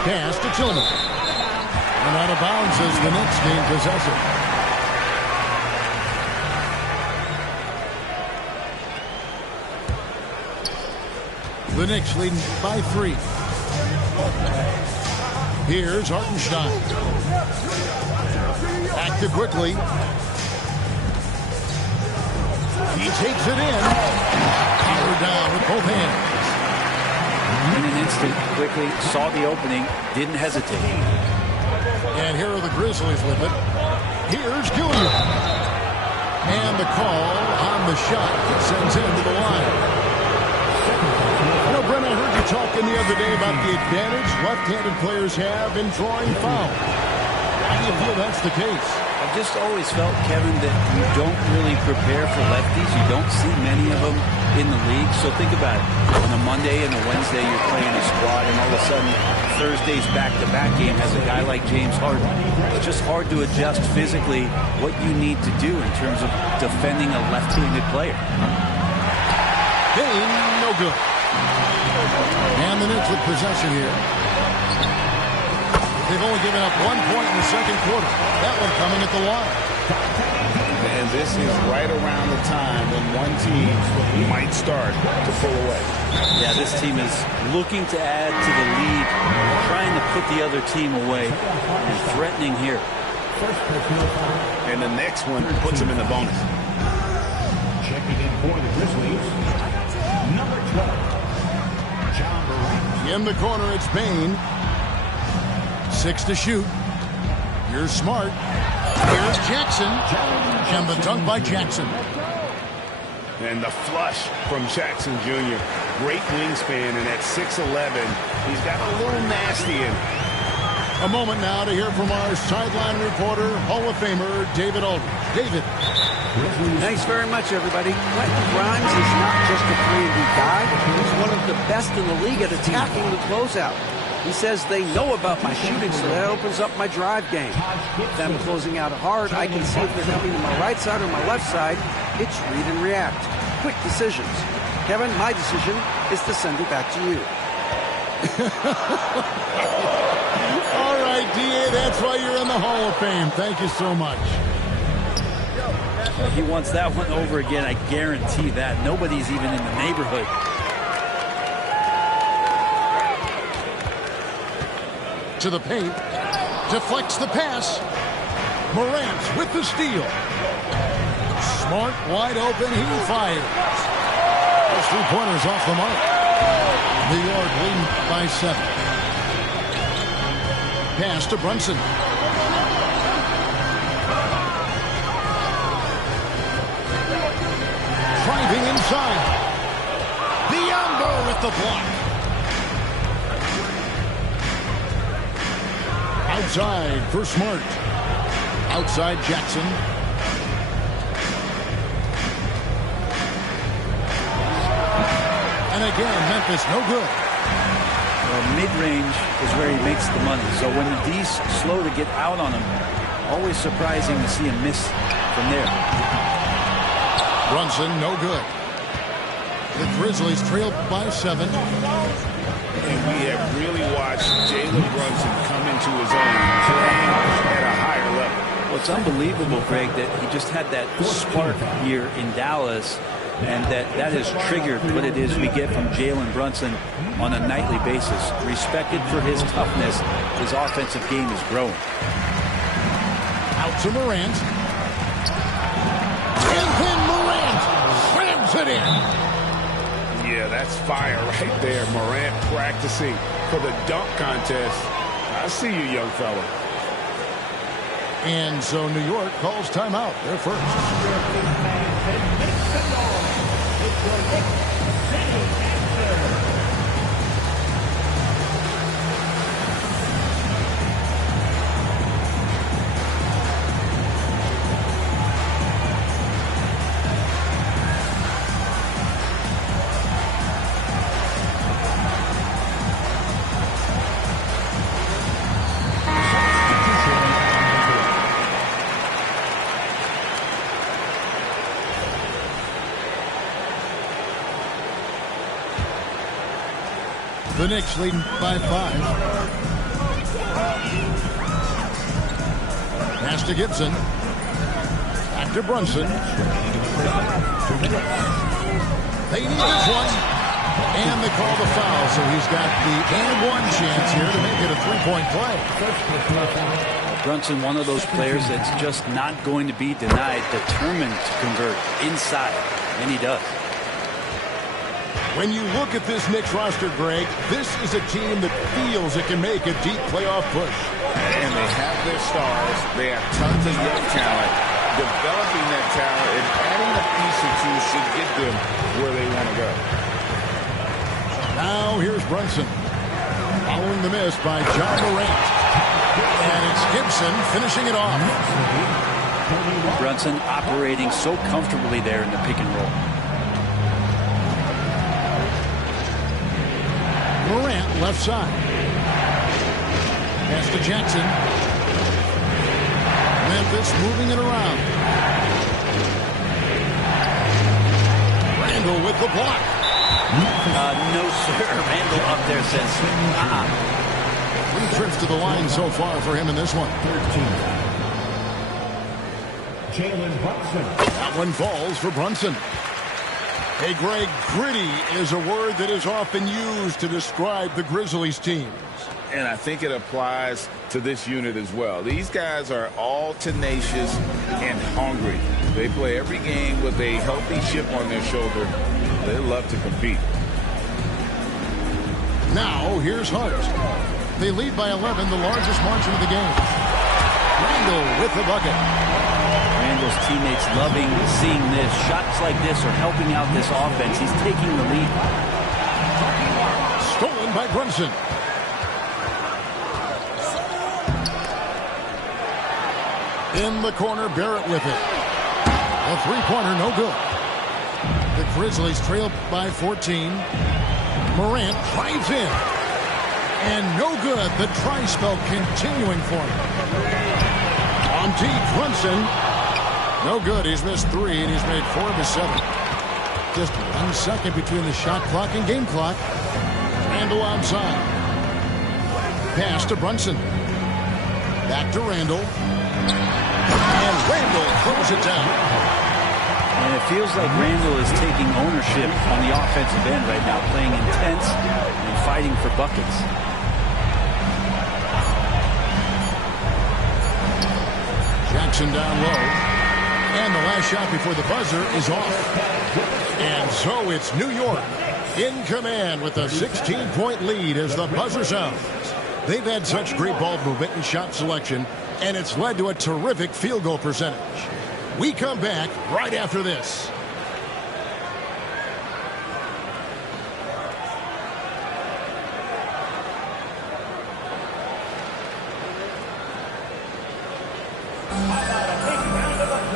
Pass to Tillman. And out of bounds as the Knicks gain possession. The Knicks leading by 3. Here's Hartenstein. Active quickly. He takes it in. Power down with both hands. In an instant, quickly saw the opening, didn't hesitate. And here are the Grizzlies with it. Here's Gilliard. And the call on the shot sends him to the line. Brent, I heard you talking the other day about the advantage left-handed players have in drawing fouls. How do you feel that's the case? I've just always felt, Kevin, that you don't really prepare for lefties. You don't see many of them in the league. So think about it. On a Monday and a Wednesday, you're playing a squad, and all of a sudden, Thursday's back-to-back game has a guy like James Harden. It's just hard to adjust physically what you need to do in terms of defending a left-handed player. Game, no good. And the Knicks with possession here. They've only given up 1 point in the second quarter. That one coming at the line. And this is right around the time when one team might start to pull away. Yeah, this team is looking to add to the lead, trying to put the other team away, and threatening here. And the next one puts them in the bonus. Checking in for the Grizzlies, number 12. In the corner, it's Bane. 6 to shoot. Here's Smart. Here's Jackson. And the dunk by Jackson. And the flush from Jackson Jr. Great wingspan, and at 6'11", he's got a little nasty in him. A moment now to hear from our sideline reporter, Hall of Famer David Aldridge. David. Thanks very much, everybody. Quentin Grimes is not just a 3-and-D guy. He's one of the best in the league at attacking the closeout. He says they know about my shooting, so that opens up my drive game. If I'm closing out hard, I can see if they're coming to my right side or my left side. It's read and react. Quick decisions. Kevin, my decision is to send it back to you. All right, D.A., that's why you're in the Hall of Fame. Thank you so much. He wants that one over again, I guarantee that. Nobody's even in the neighborhood. To the paint. deflects the pass. Morant with the steal. Smart, wide open, he fires. Those 3-pointers off the mark. New York leading by 7. Pass to Brunson. Driving inside. Biyombo with the block. Outside for Smart. Outside Jackson. And again, Memphis no good. Well, mid-range is where he makes the money. So when the D's slow to get out on him, always surprising to see him miss from there. Brunson no good. The Grizzlies trail by 7. And we have really watched Jalen Brunson come into his own, playing at a higher level. Well, it's unbelievable, Greg, that he just had that spark here in Dallas, and that has triggered what it is we get from Jalen Brunson on a nightly basis. Respected for his toughness, his offensive game is growing. Out to Morant. And then Morant slams it in. Yeah, that's fire right there. Morant practicing for the dunk contest. I see you, young fella. And so New York calls timeout. They're first. The Knicks leading by 5. Pass to Gibson. Back to Brunson. They need this one. And they call the foul, so he's got the and one chance here to make it a 3-point play. Brunson, one of those players that's just not going to be denied, determined to convert inside, and he does. When you look at this Knicks roster, Greg, this is a team that feels it can make a deep playoff push. And they have their stars. They have tons of young talent. Developing that talent and adding a piece or two should get them where they want to go. Now here's Brunson. Following the miss by John Morant. And it's Gibson finishing it off. Brunson operating so comfortably there in the pick and roll. Morant left side. Pass to Jackson. Memphis moving it around. Randall with the block. No, sir. Randall up there says, 3 trips to the line so far for him in this one. 13. Jalen Brunson. That one falls for Brunson. Hey, Greg, gritty is a word that is often used to describe the Grizzlies teams. And I think it applies to this unit as well. These guys are all tenacious and hungry. They play every game with a healthy chip on their shoulder. They love to compete. Now, here's Hart. They lead by 11, the largest margin of the game. Randall with the bucket. Randall's teammates loving seeing this. Shots like this are helping out this offense. He's taking the lead. Stolen by Brunson. In the corner, Barrett with it. A 3-pointer, no good. The Grizzlies trail by 14. Morant drives in. And no good. The try spell continuing for him. On deep, Brunson. No good. He's missed 3, and he's made 4 of his 7. Just 1 second between the shot clock and game clock. Randall outside. Pass to Brunson. Back to Randall. And Randall throws it down. And it feels like Randall is taking ownership on the offensive end right now, playing intense and fighting for buckets. Jackson down low. And the last shot before the buzzer is off. And so it's New York in command with a 16-point lead as the buzzer sounds. They've had such great ball movement and shot selection, and it's led to a terrific field goal percentage. We come back right after this.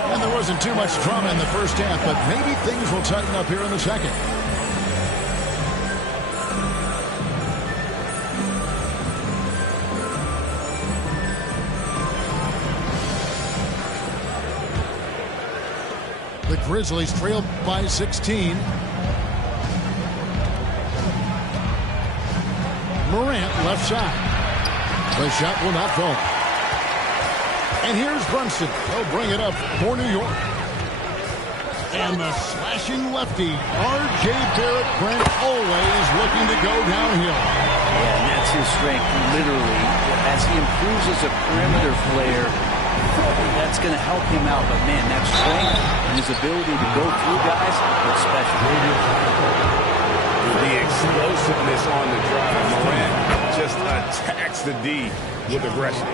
And there wasn't too much drama in the first half, but maybe things will tighten up here in the second. The Grizzlies trail by 16. Morant left side. The shot will not fall. And here's Brunson. He'll bring it up for New York. And the slashing lefty, R.J. Barrett, Brent, always looking to go downhill. Yeah, and that's his strength, literally. As he improves as a perimeter player, that's going to help him out. But, man, that strength and his ability to go through guys, it's special. The explosiveness on the drive. Morant just attacks the D with aggression.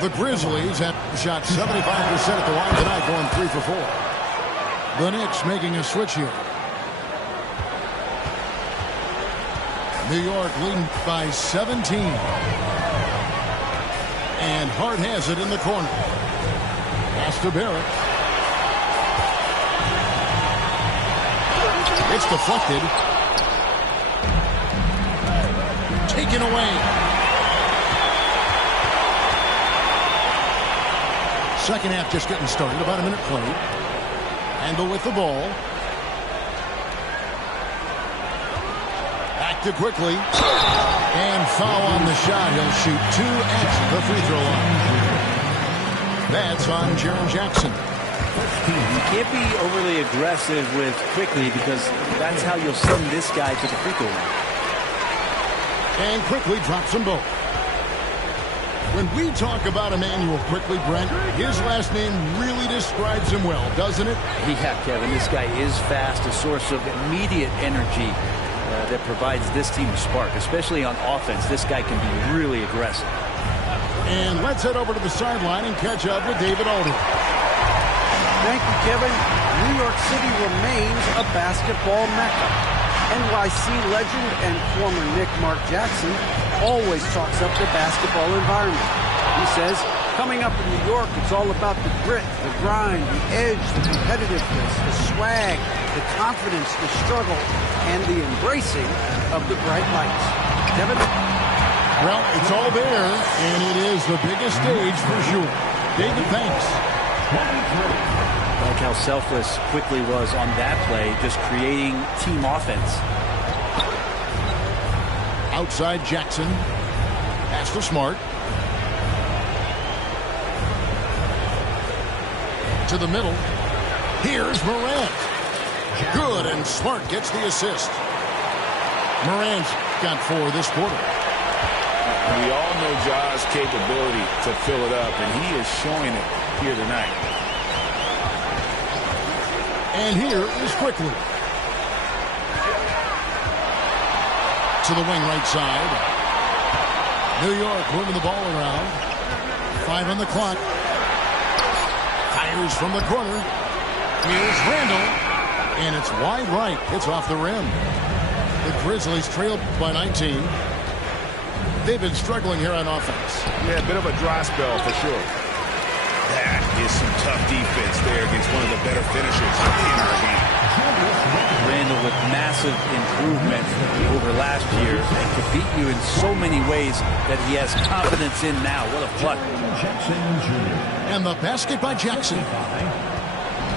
The Grizzlies have shot 75% at the line tonight, going 3 for 4. The Knicks making a switch here. New York leading by 17. And Hart has it in the corner. Pass to Barrett. It's deflected. Taken away. Second half just getting started. About a minute played. Handle with the ball. Active quickly. And foul on the shot. He'll shoot 2 at the free throw line. That's on Jaren Jackson. You can't be overly aggressive with Quickly because that's how you'll send this guy to the free throw line. And Quickly drops them both. When we talk about Immanuel Quickly, Brent, his last name really describes him well, doesn't it? Yeah, Kevin, this guy is fast, a source of immediate energy that provides this team a spark, especially on offense. This guy can be really aggressive. And let's head over to the sideline and catch up with David Aldridge. Thank you, Kevin. New York City remains a basketball mecca. NYC legend and former Knick Mark Jackson always talks up the basketball environment. He says, coming up in New York, it's all about the grit, the grind, the edge, the competitiveness, the swag, the confidence, the struggle, and the embracing of the bright lights. Kevin? Well, it's all there, and it is the biggest stage for sure. David, thanks. Like how selfless Quickly was on that play, just creating team offense. Outside Jackson. Pass to Smart. To the middle. Here's Morant. Good, and Smart gets the assist. Morant's got 4 this quarter. We all know Ja's capability to fill it up, and he is showing it here tonight. And here is Quickly. To the wing right side. New York moving the ball around. 5 on the clock. Fires from the corner. Here's Randall. And it's wide right. It's off the rim. The Grizzlies trail by 19. They've been struggling here on offense. Yeah, a bit of a dry spell for sure. That is some tough defense there against one of the better finishers in our game. Randall with massive improvement over last year and could beat you in so many ways that he has confidence in now. What a pluck. And the basket by Jackson.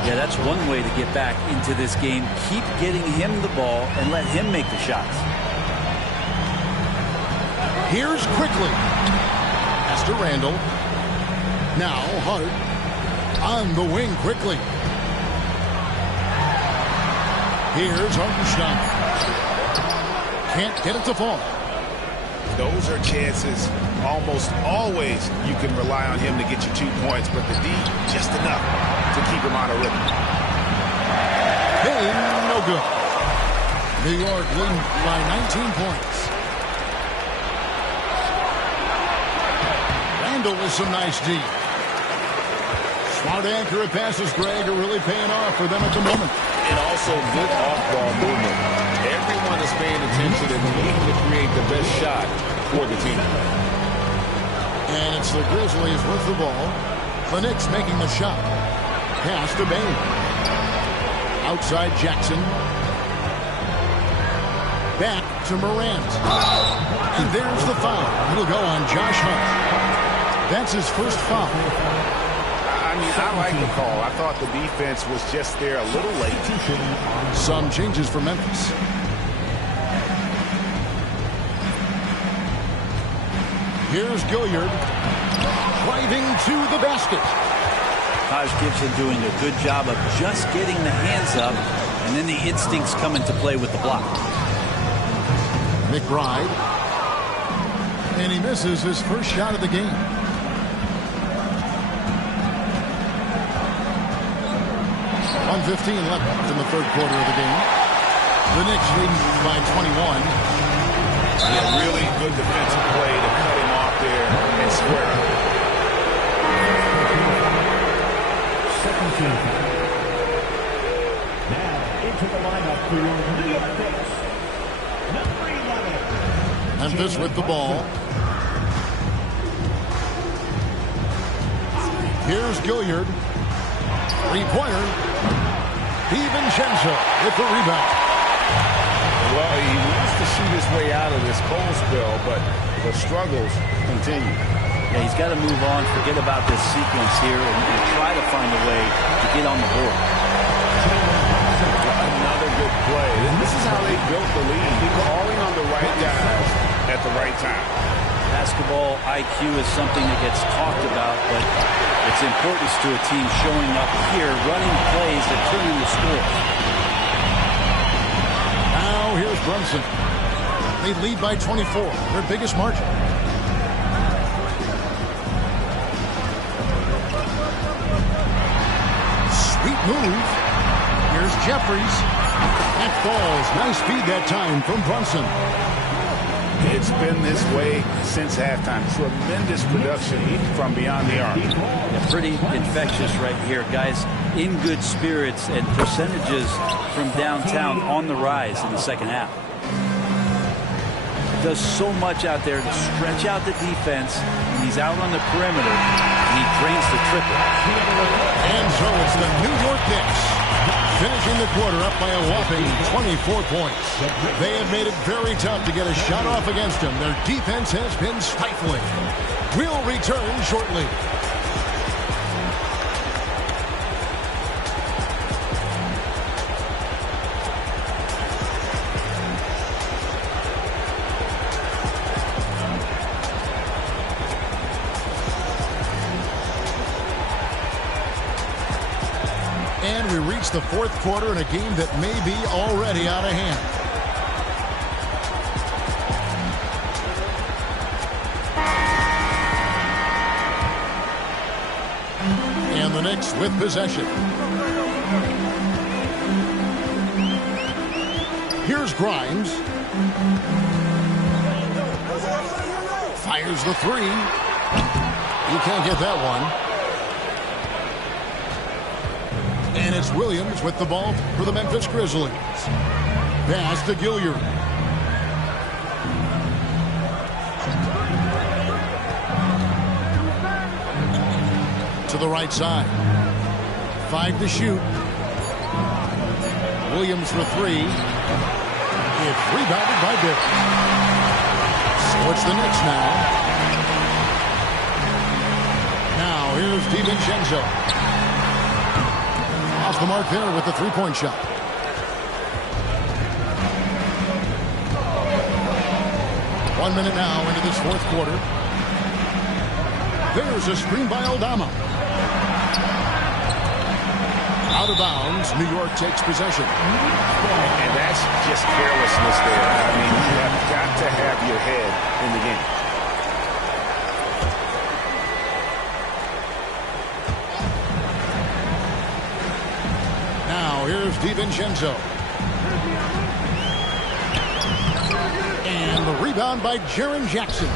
Yeah, that's one way to get back into this game. Keep getting him the ball and let him make the shots. Here's Quickly. Pass to Randall. Now Hart on the wing Quickly. Here's Hartenstein. Can't get it to fall. Those are chances almost always you can rely on him to get you 2 points, but the D, just enough to keep him out of rhythm. Hey, no good. New York leading by 19 points. Randall with some nice D. Smart accurate passes, Greg, are really paying off for them at the moment. And also good off-ball movement. Everyone is paying attention and needing to create the best shot for the team. And it's the Grizzlies with the ball. The Knicks making the shot. Pass to Bain. Outside Jackson. Back to Morant. And there's the foul. It'll go on Josh Hart. That's his first foul. I mean, I like the call. I thought the defense was just there a little late. Some changes for Memphis. Here's Gilliard. Driving to the basket. Taj Gibson doing a good job of just getting the hands up, and then the instincts come into play with the block. McBride. And he misses his first shot of the game. .115 left in the third quarter of the game. The Knicks leading by 21. Yeah, really good defensive play to cut him off there and square up. Second team. Now into the lineup for your New York Knicks. Number 11. Memphis with the ball. Here's Gilliard. Three-pointer. DiVincenzo with the rebound. Well, he wants to shoot his way out of this cold spell, but the struggles continue. Yeah, he's got to move on, forget about this sequence here, and try to find a way to get on the board. Another good play. This is how they built the lead. Calling on the right guys at the right time. Basketball IQ is something that gets talked about, but its importance to a team showing up here, running plays that turn into scores. Now here's Brunson. They lead by 24, their biggest margin. Sweet move. Here's Jeffries. That falls. Nice speed that time from Brunson. It's been this way since halftime. Tremendous production from beyond the arc. Yeah, pretty infectious right here. Guys in good spirits and percentages from downtown on the rise in the second half. Does so much out there to stretch out the defense, and he's out on the perimeter, and he drains the triple. And so it's the New York Knicks finishing the quarter up by a whopping 24 points. They have made it very tough to get a shot off against them. Their defense has been stifling. We'll return shortly. And we reach the fourth quarter in a game that may be already out of hand. And the Knicks with possession. Here's Grimes. Fires the three. You can't get that one. And it's Williams with the ball for the Memphis Grizzlies. Pass to Gilliard. To the right side. 5 to shoot. Williams for three. It's rebounded by Bill. So it's the Knicks now. Now here's DiVincenzo. Off the mark there with the three-point shot. One minute now into this fourth quarter. There's a screen by Aldama. Out of bounds, New York takes possession. And that's just carelessness there. I mean, you have got to have your head in the game. DiVincenzo. And the rebound by Jaren Jackson.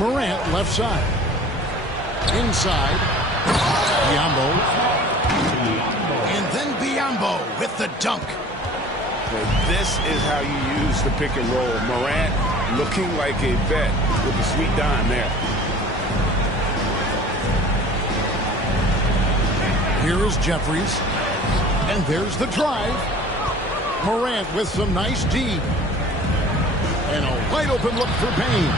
Morant left side. Inside. Biyombo. And then Biyombo with the dunk. Well, this is how you use the pick and roll. Morant looking like a vet with the sweet dime there. Here is Jeffries. And there's the drive. Morant with some nice D. And a wide open look for Payne.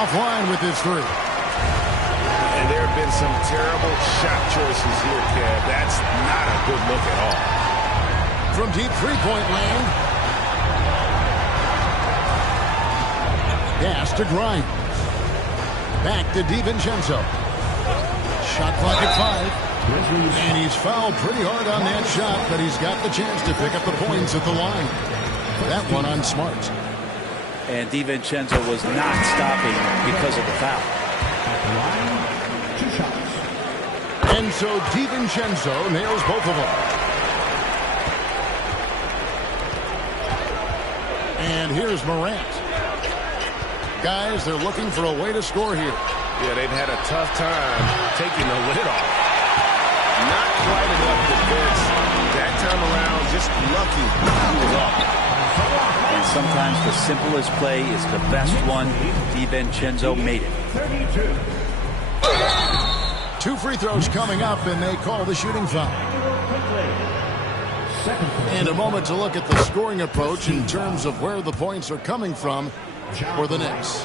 Offline with his three. And there have been some terrible shot choices here, Kev. That's not a good look at all. From deep three-point land. Pass to Grimes. Back to DiVincenzo. Shot clock at 5. And he's fouled pretty hard on that shot, but he's got the chance to pick up the points at the line. That one on Smart. And DiVincenzo was not stopping because of the foul. And so DiVincenzo nails both of them. And here's Morant. Guys, they're looking for a way to score here. Yeah, they've had a tough time taking the lid off. Not quite enough defense. That time around, just lucky he was off. And sometimes the simplest play is the best one. DiVincenzo made it. 2 free throws coming up, and they call the shooting foul. And a moment to look at the scoring approach in terms of where the points are coming from for the Knicks.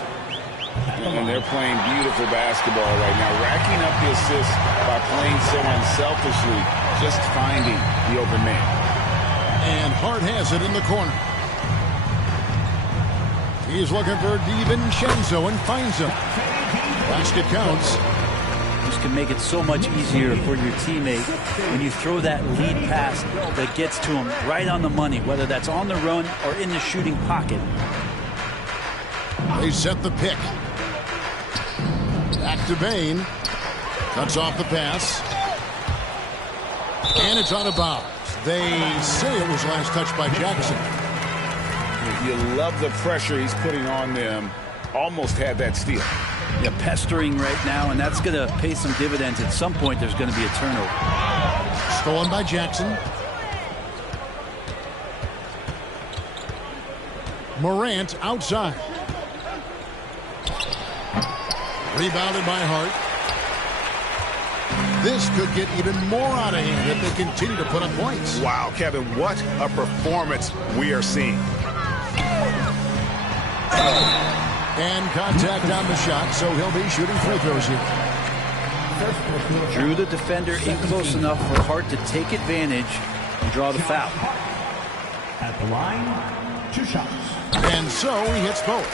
And they're playing beautiful basketball right now, racking up the assists by playing so unselfishly, just finding the open man. And Hart has it in the corner. He's looking for DiVincenzo and finds him. Basket counts. This can make it so much easier for your teammate when you throw that lead pass that gets to him right on the money, whether that's on the run or in the shooting pocket. They set the pick. Back to Bane. Cuts off the pass. And it's out of bounds. They say it was last touched by Jackson. You love the pressure he's putting on them. Almost had that steal. Yeah, pestering right now, and that's going to pay some dividends. At some point, there's going to be a turnover. Stolen by Jackson. Morant outside. Rebounded by Hart. This could get even more out of hand if they continue to put up points. Wow, Kevin, what a performance we are seeing. And contact on the shot, so he'll be shooting free throws here. Drew the defender in close enough for Hart to take advantage and draw the foul. At the line, 2 shots. And so he hits both.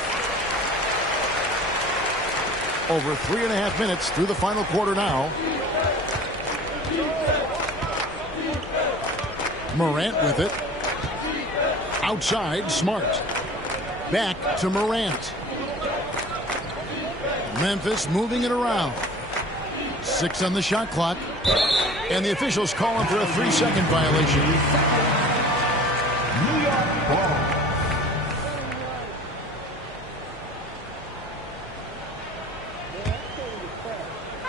Over 3.5 minutes through the final quarter now. Morant with it. Outside, Smart. Back to Morant. Memphis moving it around. 6 on the shot clock. And the officials calling for a 3-second violation. New York ball.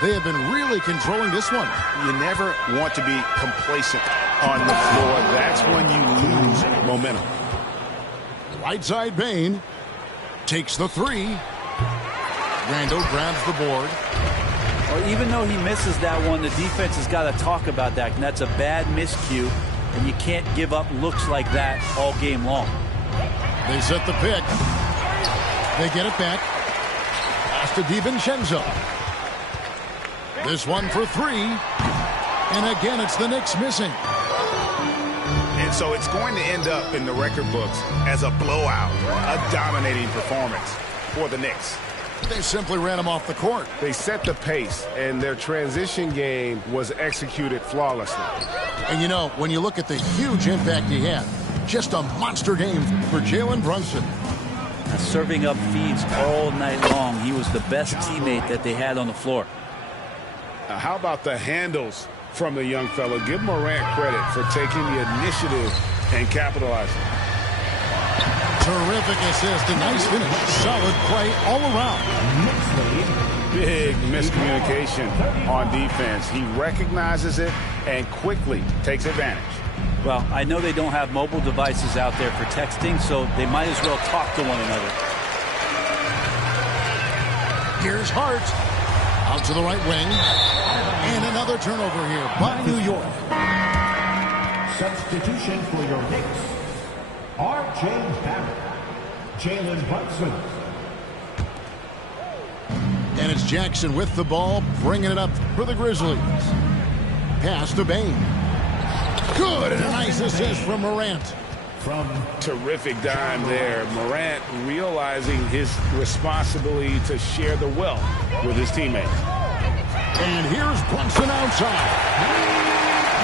They have been really controlling this one. You never want to be complacent on the floor. That's when you lose momentum. Right side Bane takes the 3. Randall grabs the board. Well, even though he misses that one, the defense has got to talk about that. And that's a bad miscue. And you can't give up looks like that all game long. They set the pick. They get it back. Pass to DiVincenzo. This one for 3. And again, it's the Knicks missing. And so it's going to end up in the record books as a blowout, a dominating performance for the Knicks. They simply ran him off the court. They set the pace, and their transition game was executed flawlessly. And you know, when you look at the huge impact he had, just a monster game for Jalen Brunson. Serving up feeds all night long. He was the best teammate that they had on the floor. How about the handles from the young fella? Give Morant credit for taking the initiative and capitalizing. Terrific assist, a nice finish. Solid play all around. Big miscommunication on defense. He recognizes it and quickly takes advantage. Well, I know they don't have mobile devices out there for texting, so they might as well talk to one another. Here's Hart. Out to the right wing. And another turnover here by New York. Substitution for your Knicks. R.J. Barrett. Jalen Brunson. And it's Jackson with the ball, bringing it up for the Grizzlies. Pass to Bane. Good, and a nice assist from Morant. Terrific dime there. Morant realizing his responsibility to share the wealth with his teammates. And here's Brunson outside.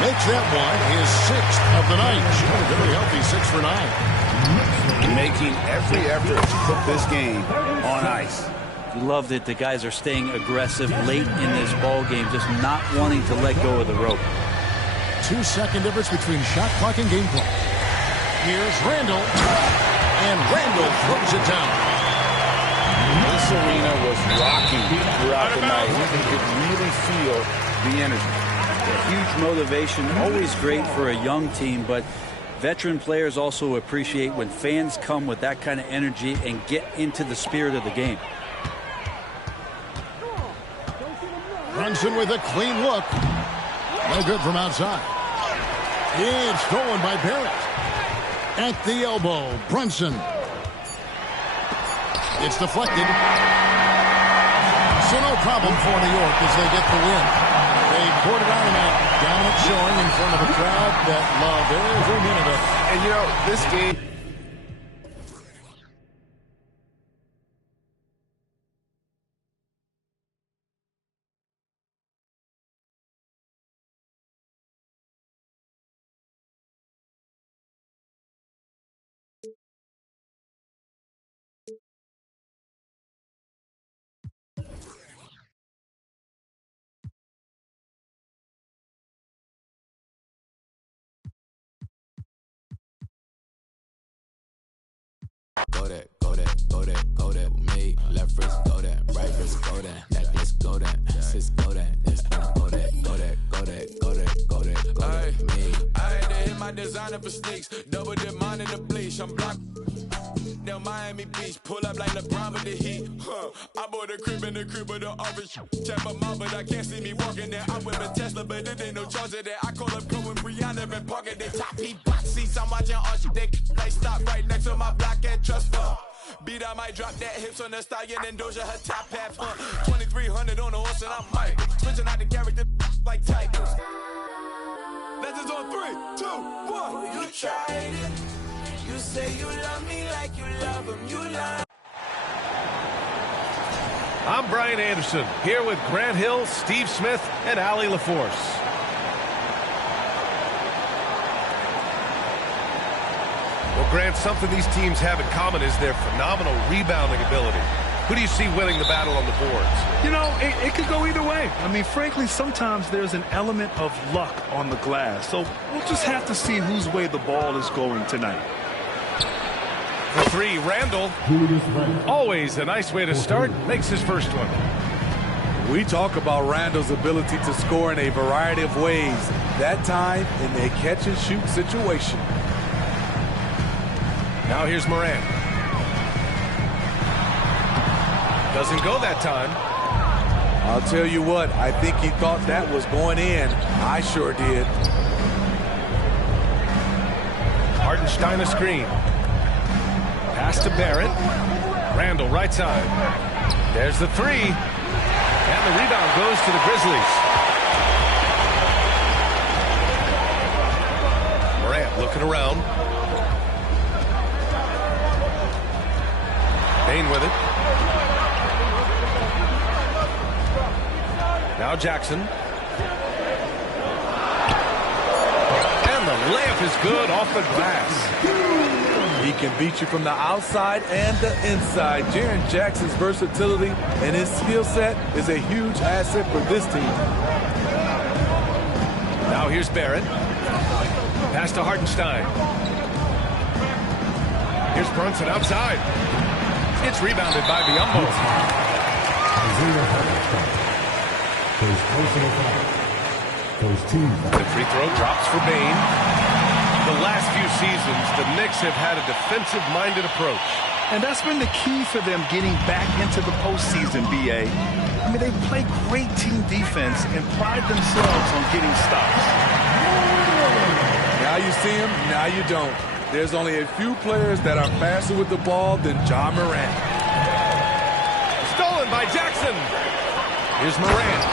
Makes that one his 6th of the night. A very healthy 6 for 9. Making every effort to put this game on ice. Love that the guys are staying aggressive late in this ball game, just not wanting to let go of the rope. 2-second difference between shot clock and game clock. Here's Randall. And Randall throws it down. This arena was rocking throughout the night. You could really feel the energy. A huge motivation, always great for a young team, but veteran players also appreciate when fans come with that kind of energy and get into the spirit of the game. Brunson with a clean look. No good from outside. It's stolen by Barrett. At the elbow, Brunson. It's deflected. So no problem for New York as they get the win. They poured it on in a dominant showing in front of a crowd that loved every minute of it. And, you know, this game... Go that, go that, go that, go that with me. Left wrist, go that, right wrist, go that. Necklace, go that, sis, go that. This one, go that, go that, go that, go that, go that, go that with me. I had to hit my designer for sneaks. Double the mine in the bleach. I'm blocked down Miami Beach. Pull up like LeBron with the heat. I bought a crib in the crib with the office. Check my mouth, but I can't see me walking there. I whip a Tesla, but it ain't no charge of that. I call up Pro and Brianna and park at they top heat box seats. I'm watching all shit. They like stop right next to my block at Trust Fund. Beat, I might drop that hips on the stallion and Doja her top half. 2300 on the horse and I'm Mike. Switching out the character like Tigers. Legends on 3, 2, 1. You tried it. You say you love me like you love him. You lie. I'm Brian Anderson, here with Grant Hill, Steve Smith, and Allie LaForce. Well, Grant, something these teams have in common is their phenomenal rebounding ability. Who do you see winning the battle on the boards? You know, it could go either way. I mean, frankly, sometimes there's an element of luck on the glass. So we'll just have to see whose way the ball is going tonight. For 3, Randall. Always a nice way to start. Makes his first one. We talk about Randall's ability to score in a variety of ways. That time in a catch-and-shoot situation. Now here's Morant. Doesn't go that time. I'll tell you what, I think he thought that was going in. I sure did. Hartenstein a screen. Pass to Barrett. Randall right side. There's the 3. And the rebound goes to the Grizzlies. Morant looking around. Bane with it. Now Jackson. And the layup is good off the glass. He can beat you from the outside and the inside. Jaren Jackson's versatility and his skill set is a huge asset for this team. Now here's Barrett. Pass to Hartenstein. Here's Brunson outside. It's rebounded by Biyombo. The free throw drops for Bane. The last few seasons, the Knicks have had a defensive-minded approach. And that's been the key for them getting back into the postseason, B.A. I mean, they play great team defense and pride themselves on getting stops. Now you see him, now you don't. There's only a few players that are faster with the ball than Ja Morant. Stolen by Jackson. Here's Morant.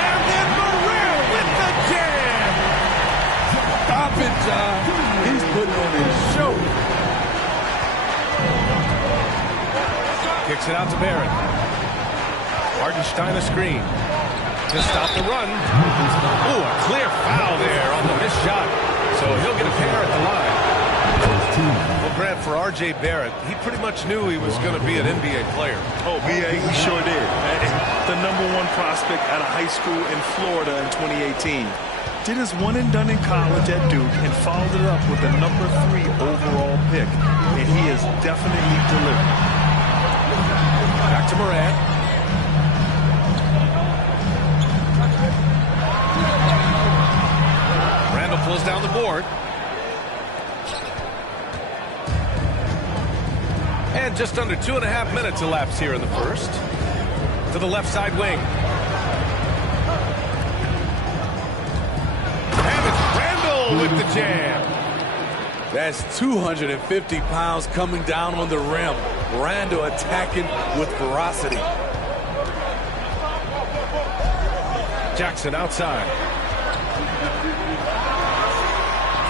And then Morant with the jam. Stop it, Ja. He's putting on his show. Kicks it out to Barrett. Hartenstein a screen. To stop the run. Ooh, a clear foul there on the missed shot. So he'll get a pair at the line. Well, Grant, for R.J. Barrett, he pretty much knew he was going to be an NBA player. Oh, B.A., he sure did. The #1 prospect out of high school in Florida in 2018. Did his one and done in college at Duke and followed it up with a #3 overall pick. And he has definitely delivered. Back to Morant. Randall pulls down the board. And just under 2.5 minutes elapsed here in the first. To the left side wing. And it's Randall with the jam. That's 250 pounds coming down on the rim. Randall attacking with ferocity. Jackson outside.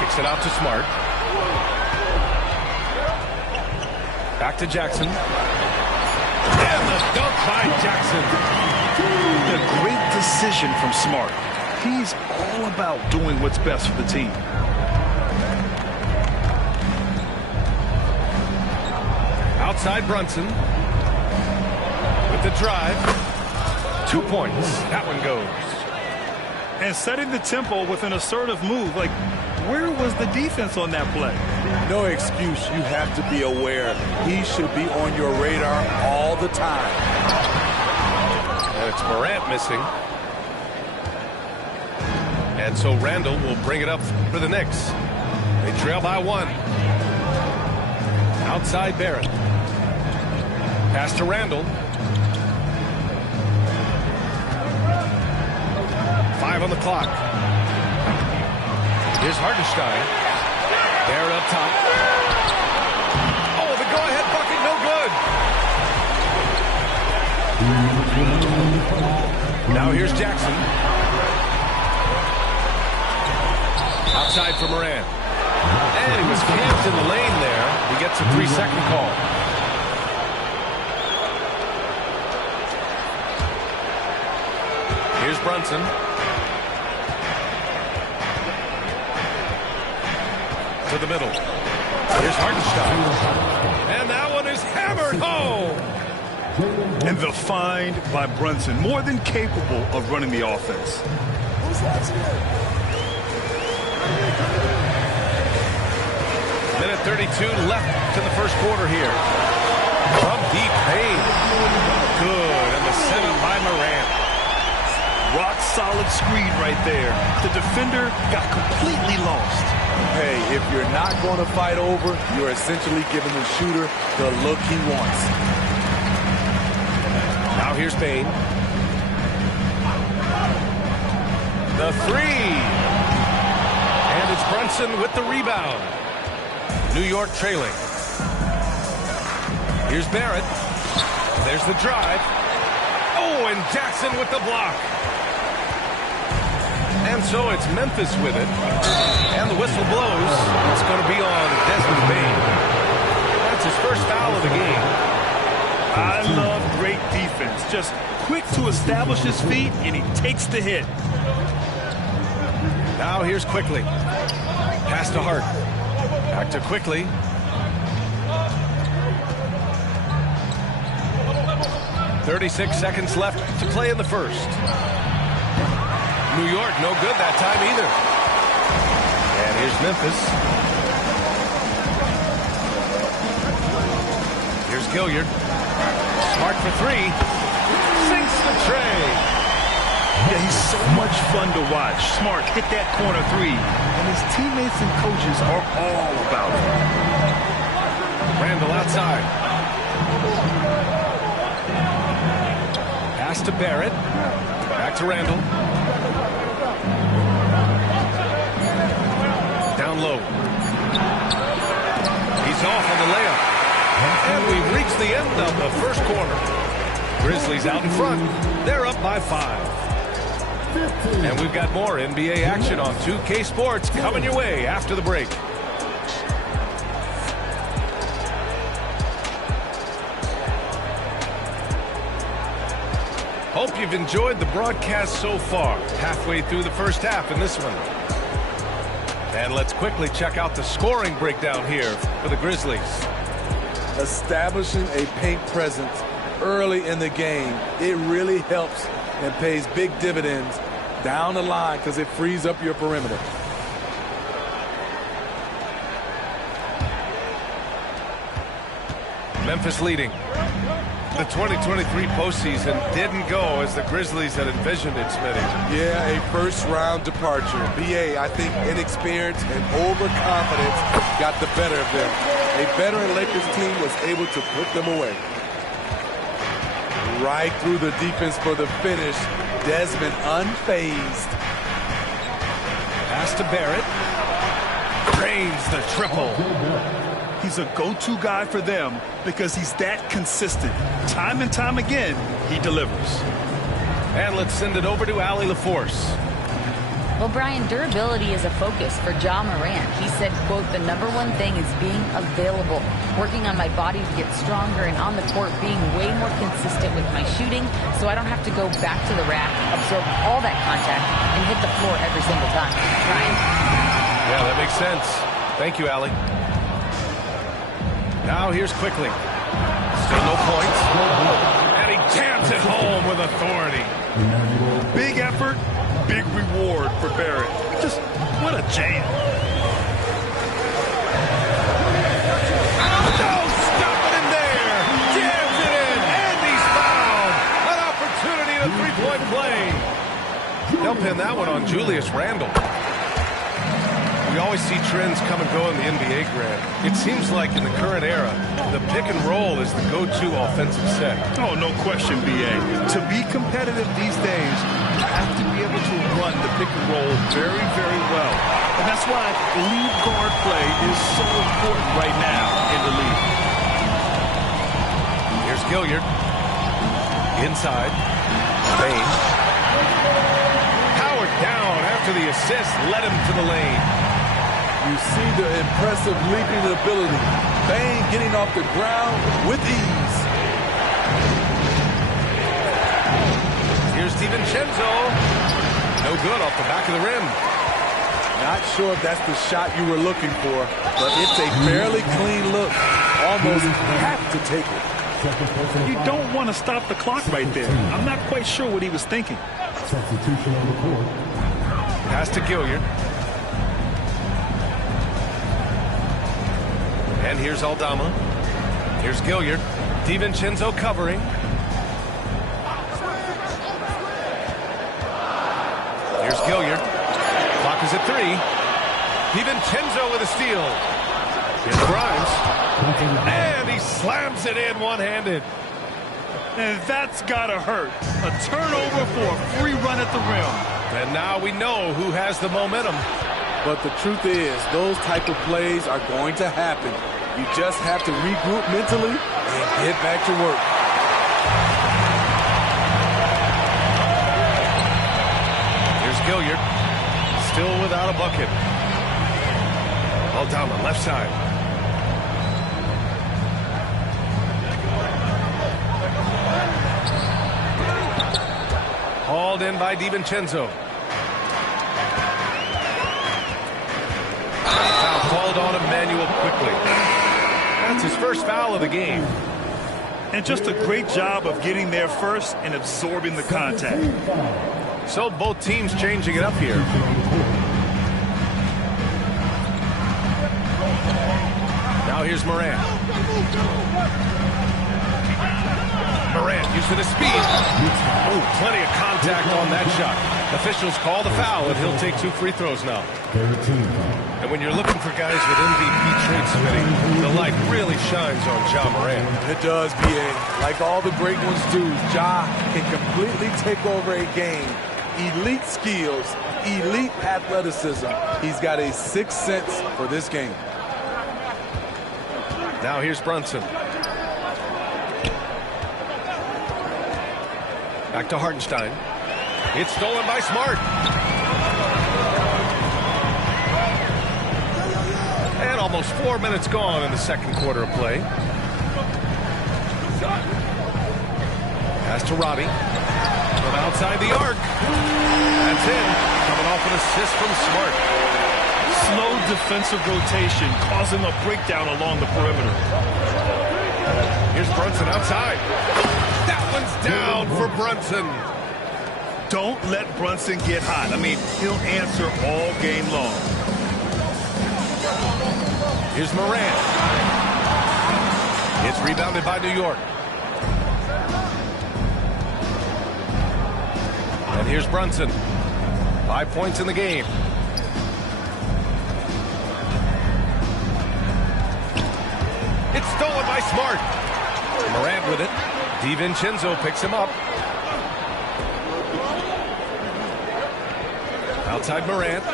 Kicks it out to Smart. Back to Jackson. And the dunk by Jackson. A great decision from Smart. He's all about doing what's best for the team. Outside Brunson. With the drive. 2 points. That one goes. And setting the tempo with an assertive move. Like, where was the defense on that play? No excuse. You have to be aware. He should be on your radar all the time. And it's Morant missing. And so Randall will bring it up for the Knicks. They trail by 1. Outside Barrett. Pass to Randall. 5 on the clock. Here's Hartenstein. Barrett up top. Oh, the go-ahead bucket, no good. Now here's Jackson. Outside for Morant. And he was camped in the lane there. He gets a 3-second call. Here's Brunson. To the middle. Here's Hartenstein. And that one is hammered home. And the find by Brunson, more than capable of running the offense. Minute 32 left to the first quarter here. From deep paint. Good. And the setup by Morant. Rock solid screen right there. The defender got completely lost. Hey, if you're not going to fight over, you're essentially giving the shooter the look he wants. Now here's Bane. The 3. And it's Brunson with the rebound. New York trailing. Here's Barrett. There's the drive. Oh, and Jackson with the block. And so it's Memphis with it. And the whistle blows. It's going to be on Desmond Bane. That's his first foul of the game. I love great defense. Just quick to establish his feet, and he takes the hit. Now here's Quickly. Pass to Hart. Back to Quickly. 36 seconds left to play in the first. New York, no good that time either. And here's Memphis. Here's Gilliard. Smart for three. Sinks the tray. Yeah, he's so much fun to watch. Smart hit that corner three. And his teammates and coaches are all about it. Randall outside. Pass to Barrett. Back to Randall. Down low. He's off on the layup. And we've reached the end of the first quarter. Grizzlies out in front. They're up by 5. And we've got more NBA action on 2K Sports coming your way after the break. Hope you've enjoyed the broadcast so far. Halfway through the first half in this one. And let's quickly check out the scoring breakdown here for the Grizzlies. Establishing a paint presence early in the game, it really helps and pays big dividends down the line because it frees up your perimeter. Memphis leading. The 2023 postseason didn't go as the Grizzlies had envisioned it, Smitty. Yeah, a first-round departure. BA, I think inexperience and overconfidence got the better of them. A veteran Lakers team was able to put them away. Right through the defense for the finish. Desmond unfazed. Pass to Barrett. Drains the triple. He's a go-to guy for them because he's that consistent. Time and time again, he delivers. And let's send it over to Allie LaForce. Well, Brian, durability is a focus for Ja Morant. He said, quote, "The #1 thing is being available, working on my body to get stronger, and on the court being way more consistent with my shooting so I don't have to go back to the rack, absorb all that contact, and hit the floor every single time." Brian? Yeah, that makes sense. Thank you, Allie. Now here's Quickly. Still no points. And he jams it home with authority. Big effort, big reward for Barrett. Just what a jam. Oh, stop it in there. Jams it in. And he's fouled. An opportunity in a three-point play. They'll pin that one on Julius Randle. We always see trends come and go in the NBA, Grant. It seems like in the current era, the pick and roll is the go-to offensive set. Oh, no question, BA. To be competitive these days, you have to be able to run the pick and roll very, very well. And that's why lead guard play is so important right now in the league. Here's Gilliard. Inside. Bain. Howard down after the assist led him to the lane. You see the impressive leaping ability. Bain getting off the ground with ease. Here's DiVincenzo. No good off the back of the rim. Not sure if that's the shot you were looking for, but it's a fairly clean look. Almost have to take it. You don't want to stop the clock right there. I'm not quite sure what he was thinking. Substitution on the court. Pass to Gilliard. And here's Aldama. Here's Gilliard. DiVincenzo covering. Here's Gilliard. Clock is at 3. DiVincenzo with a steal. Here's Grimes. And he slams it in one-handed. And that's gotta hurt. A turnover for a free run at the rim. And now we know who has the momentum. But the truth is, those type of plays are going to happen. You just have to regroup mentally and get back to work. Here's Gilliard. Still without a bucket. Aldama, left side. Hauled in by DiVincenzo. Foul called on Emmanuel Quickly. That's his first foul of the game. And just a great job of getting there first and absorbing the contact. So both teams changing it up here. Now here's Morant. Morant using his speed. Oh, plenty of contact on that shot. Officials call the foul, and he'll take 2 free throws now. And when you're looking for guys with MVP traits, Smitty, the light really shines on Ja Morant. It does, B.A. Like all the great ones do, Ja can completely take over a game. Elite skills, elite athleticism. He's got a sixth sense for this game. Now here's Brunson. Back to Hartenstein. It's stolen by Smart. And almost 4 minutes gone in the second quarter of play. Pass to Robbie. From outside the arc. That's in. Coming off an assist from Smart. Slow defensive rotation causing a breakdown along the perimeter. Here's Brunson outside. That one's down for Brunson. Don't let Brunson get hot. I mean, he'll answer all game long. Here's Morant. It's rebounded by New York. And here's Brunson. 5 points in the game. It's stolen by Smart. Morant with it. DiVincenzo picks him up. Outside Morant.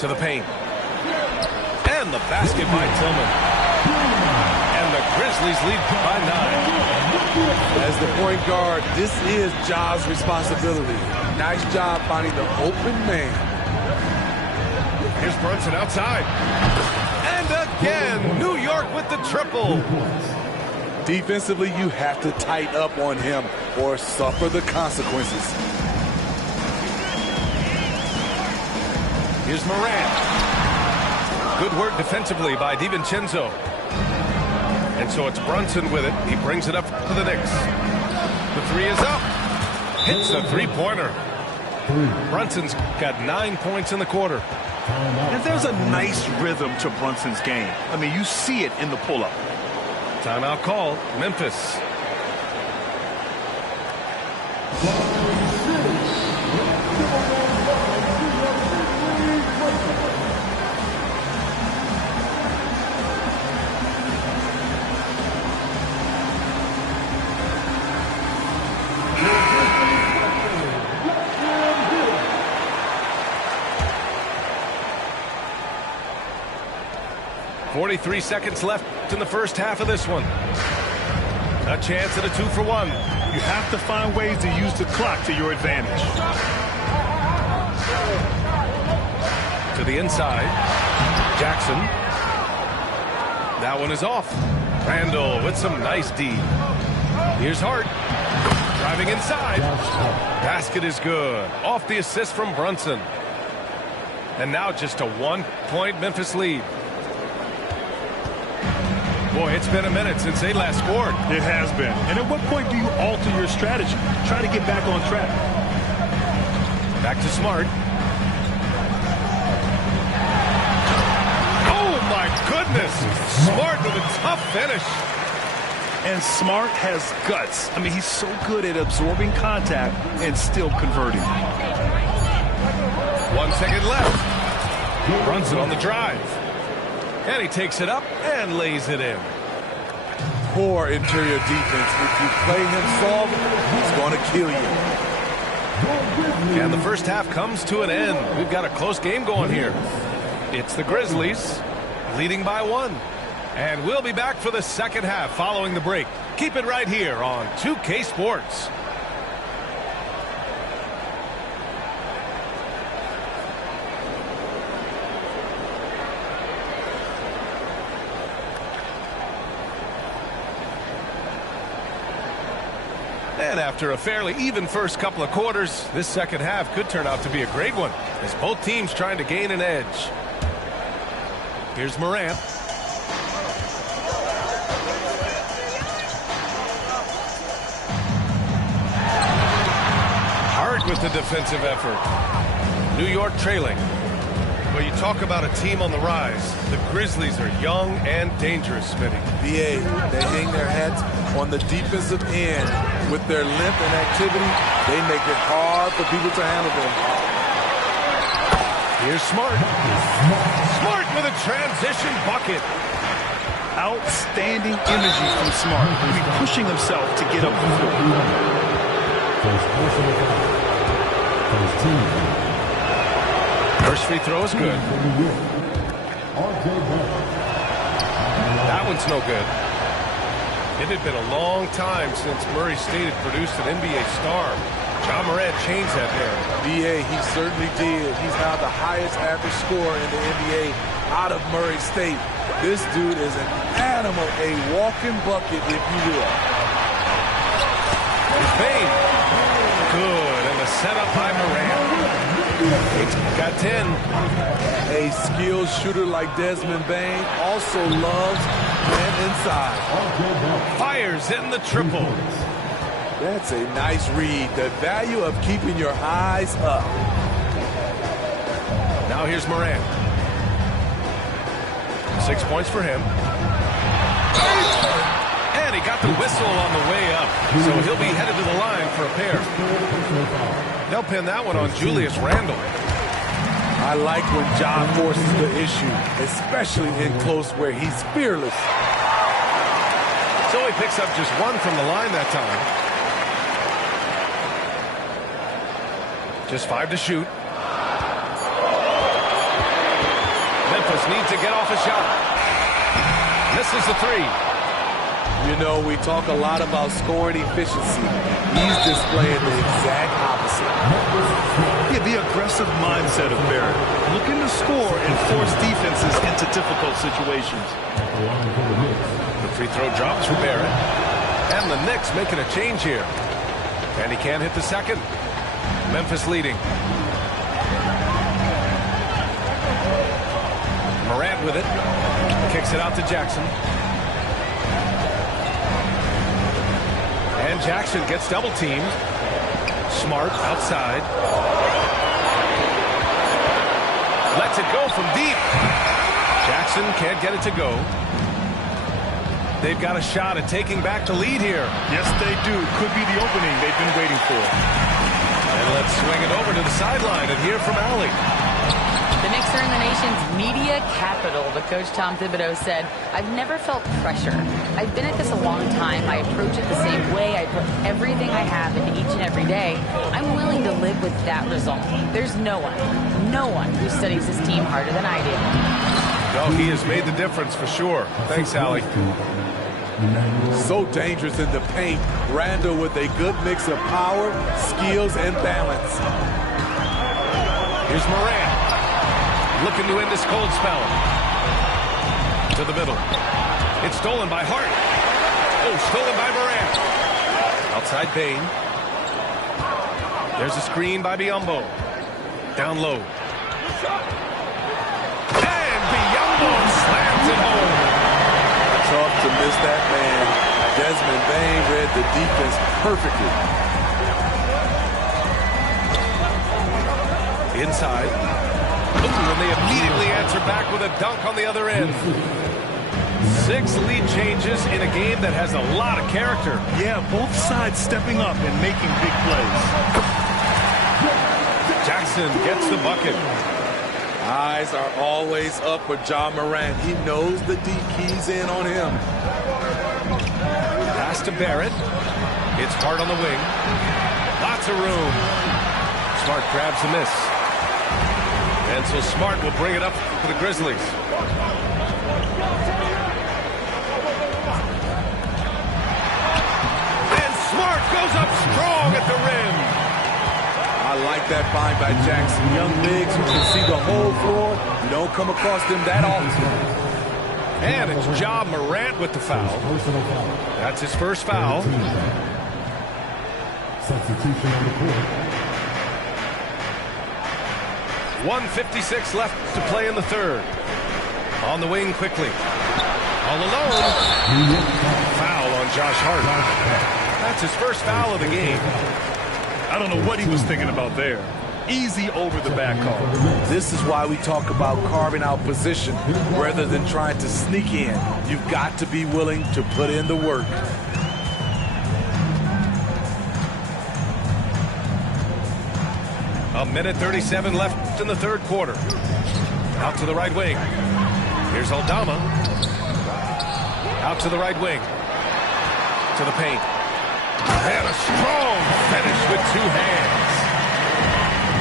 To the paint. And the basket by Tillman. And the Grizzlies lead by 9. As the point guard, this is Ja's responsibility. Nice job finding the open man. Here's Brunson outside. And again, New York with the triple. Defensively, you have to tighten up on him or suffer the consequences. Here's Morant. Good work defensively by DiVincenzo. And so it's Brunson with it. He brings it up for the Knicks. The 3 is up. Hits a 3-pointer. Brunson's got 9 points in the quarter. And there's a nice rhythm to Brunson's game. I mean, you see it in the pull-up. Timeout call, Memphis. .43 seconds left in the first half of this one. A chance at a 2-for-1. You have to find ways to use the clock to your advantage. To the inside. Jackson. That one is off. Randall with some nice D. Here's Hart. Driving inside. Basket is good. Off the assist from Brunson. And now just a 1-point Memphis lead. Boy, it's been a minute since they last scored. It has been. And at what point do you alter your strategy? Try to get back on track. Back to Smart. Oh, my goodness. Smart with a tough finish. And Smart has guts. I mean, he's so good at absorbing contact and still converting. 1 second left. Brunson on the drive. And he takes it up and lays it in. Poor interior defense. If you play him soft, he's going to kill you. And the first half comes to an end. We've got a close game going here. It's the Grizzlies leading by 1. And we'll be back for the second half following the break. Keep it right here on 2K Sports. And after a fairly even first couple of quarters, this second half could turn out to be a great one as both teams trying to gain an edge. Here's Morant. with the defensive effort. New York trailing. Well, you talk about a team on the rise. The Grizzlies are young and dangerous, Smitty. BA, they hang their hats on the defensive end. With their length and activity, they make it hard for people to handle them. Here's Smart. Smart with a transition bucket. Outstanding energy from Smart. He's pushing himself to get up the floor. First free throw is good. That one's no good. It had been a long time since Murray State had produced an NBA star. Ja Morant changed that narrative. BA, he certainly did. He's now the highest average scorer in the NBA out of Murray State. This dude is an animal, a walking bucket, if you will. Here's Bane. Good, and the setup by Morant. He's got 10. A skilled shooter like Desmond Bane also loves man inside. Fires in the triple. That's a nice read. The value of keeping your eyes up. Now here's Morant. 6 points for him. And he got the whistle on the way up. So he'll be headed to the line for a pair. They'll pin that one on Julius Randle. I like when Ja forces the issue, especially in close where he's fearless. So he picks up just one from the line that time. Just 5 to shoot. Memphis needs to get off a shot. Misses the 3. You know, we talk a lot about scoring efficiency. He's displaying the exact opposite. Yeah, the aggressive mindset of Barrett. Looking to score and force defenses into difficult situations. The free throw drops for Barrett. And the Knicks making a change here. And he can't hit the second. Memphis leading. Morant with it. Kicks it out to Jackson. And Jackson gets double teamed. Smart outside. Lets it go from deep. Jackson can't get it to go. They've got a shot at taking back the lead here. Yes, they do. Could be the opening they've been waiting for. And let's swing it over to the sideline and hear from Allie. The Knicks are in the nation's media capital, but Coach Tom Thibodeau said, I've never felt pressure. I've been at this a long time. I approach it the same way. I put everything I have into each and every day. I'm willing to live with that result. There's no one who studies this team harder than I do. No, he has made the difference for sure. Thanks, Allie. So dangerous in the paint. Randle with a good mix of power, skills, and balance. Here's Morant. Looking to end this cold spell. To the middle. It's stolen by Hart. Oh, stolen by Morant. Outside Bane. There's a screen by Biyombo. Down low. And Biyombo slams it home. Tough to miss that man. Desmond Bane read the defense perfectly. Inside. Ooh, and they immediately answer back with a dunk on the other end. 6 lead changes in a game that has a lot of character. Yeah, both sides stepping up and making big plays. Jackson gets the bucket. Eyes are always up for Ja Morant. He knows the D keys in on him. Pass to Barrett. It's Hart on the wing. Lots of room. Smart grabs the miss. And so Smart will bring it up for the Grizzlies. And Smart goes up strong at the rim. I like that find by Jackson. Young bigs who can see the whole floor. You don't come across them that often. And it's Ja Morant with the foul. That's his first foul. Substitution on the court. 1:56 left to play in the third. On the wing quickly. All alone. Foul on Josh Hart. That's his first foul of the game. I don't know what he was thinking about there. Easy over the back call. This is why we talk about carving out position rather than trying to sneak in. You've got to be willing to put in the work. A minute 37 left in the third quarter. Out to the right wing. Here's Aldama. Out to the right wing. To the paint. And a strong finish with two hands.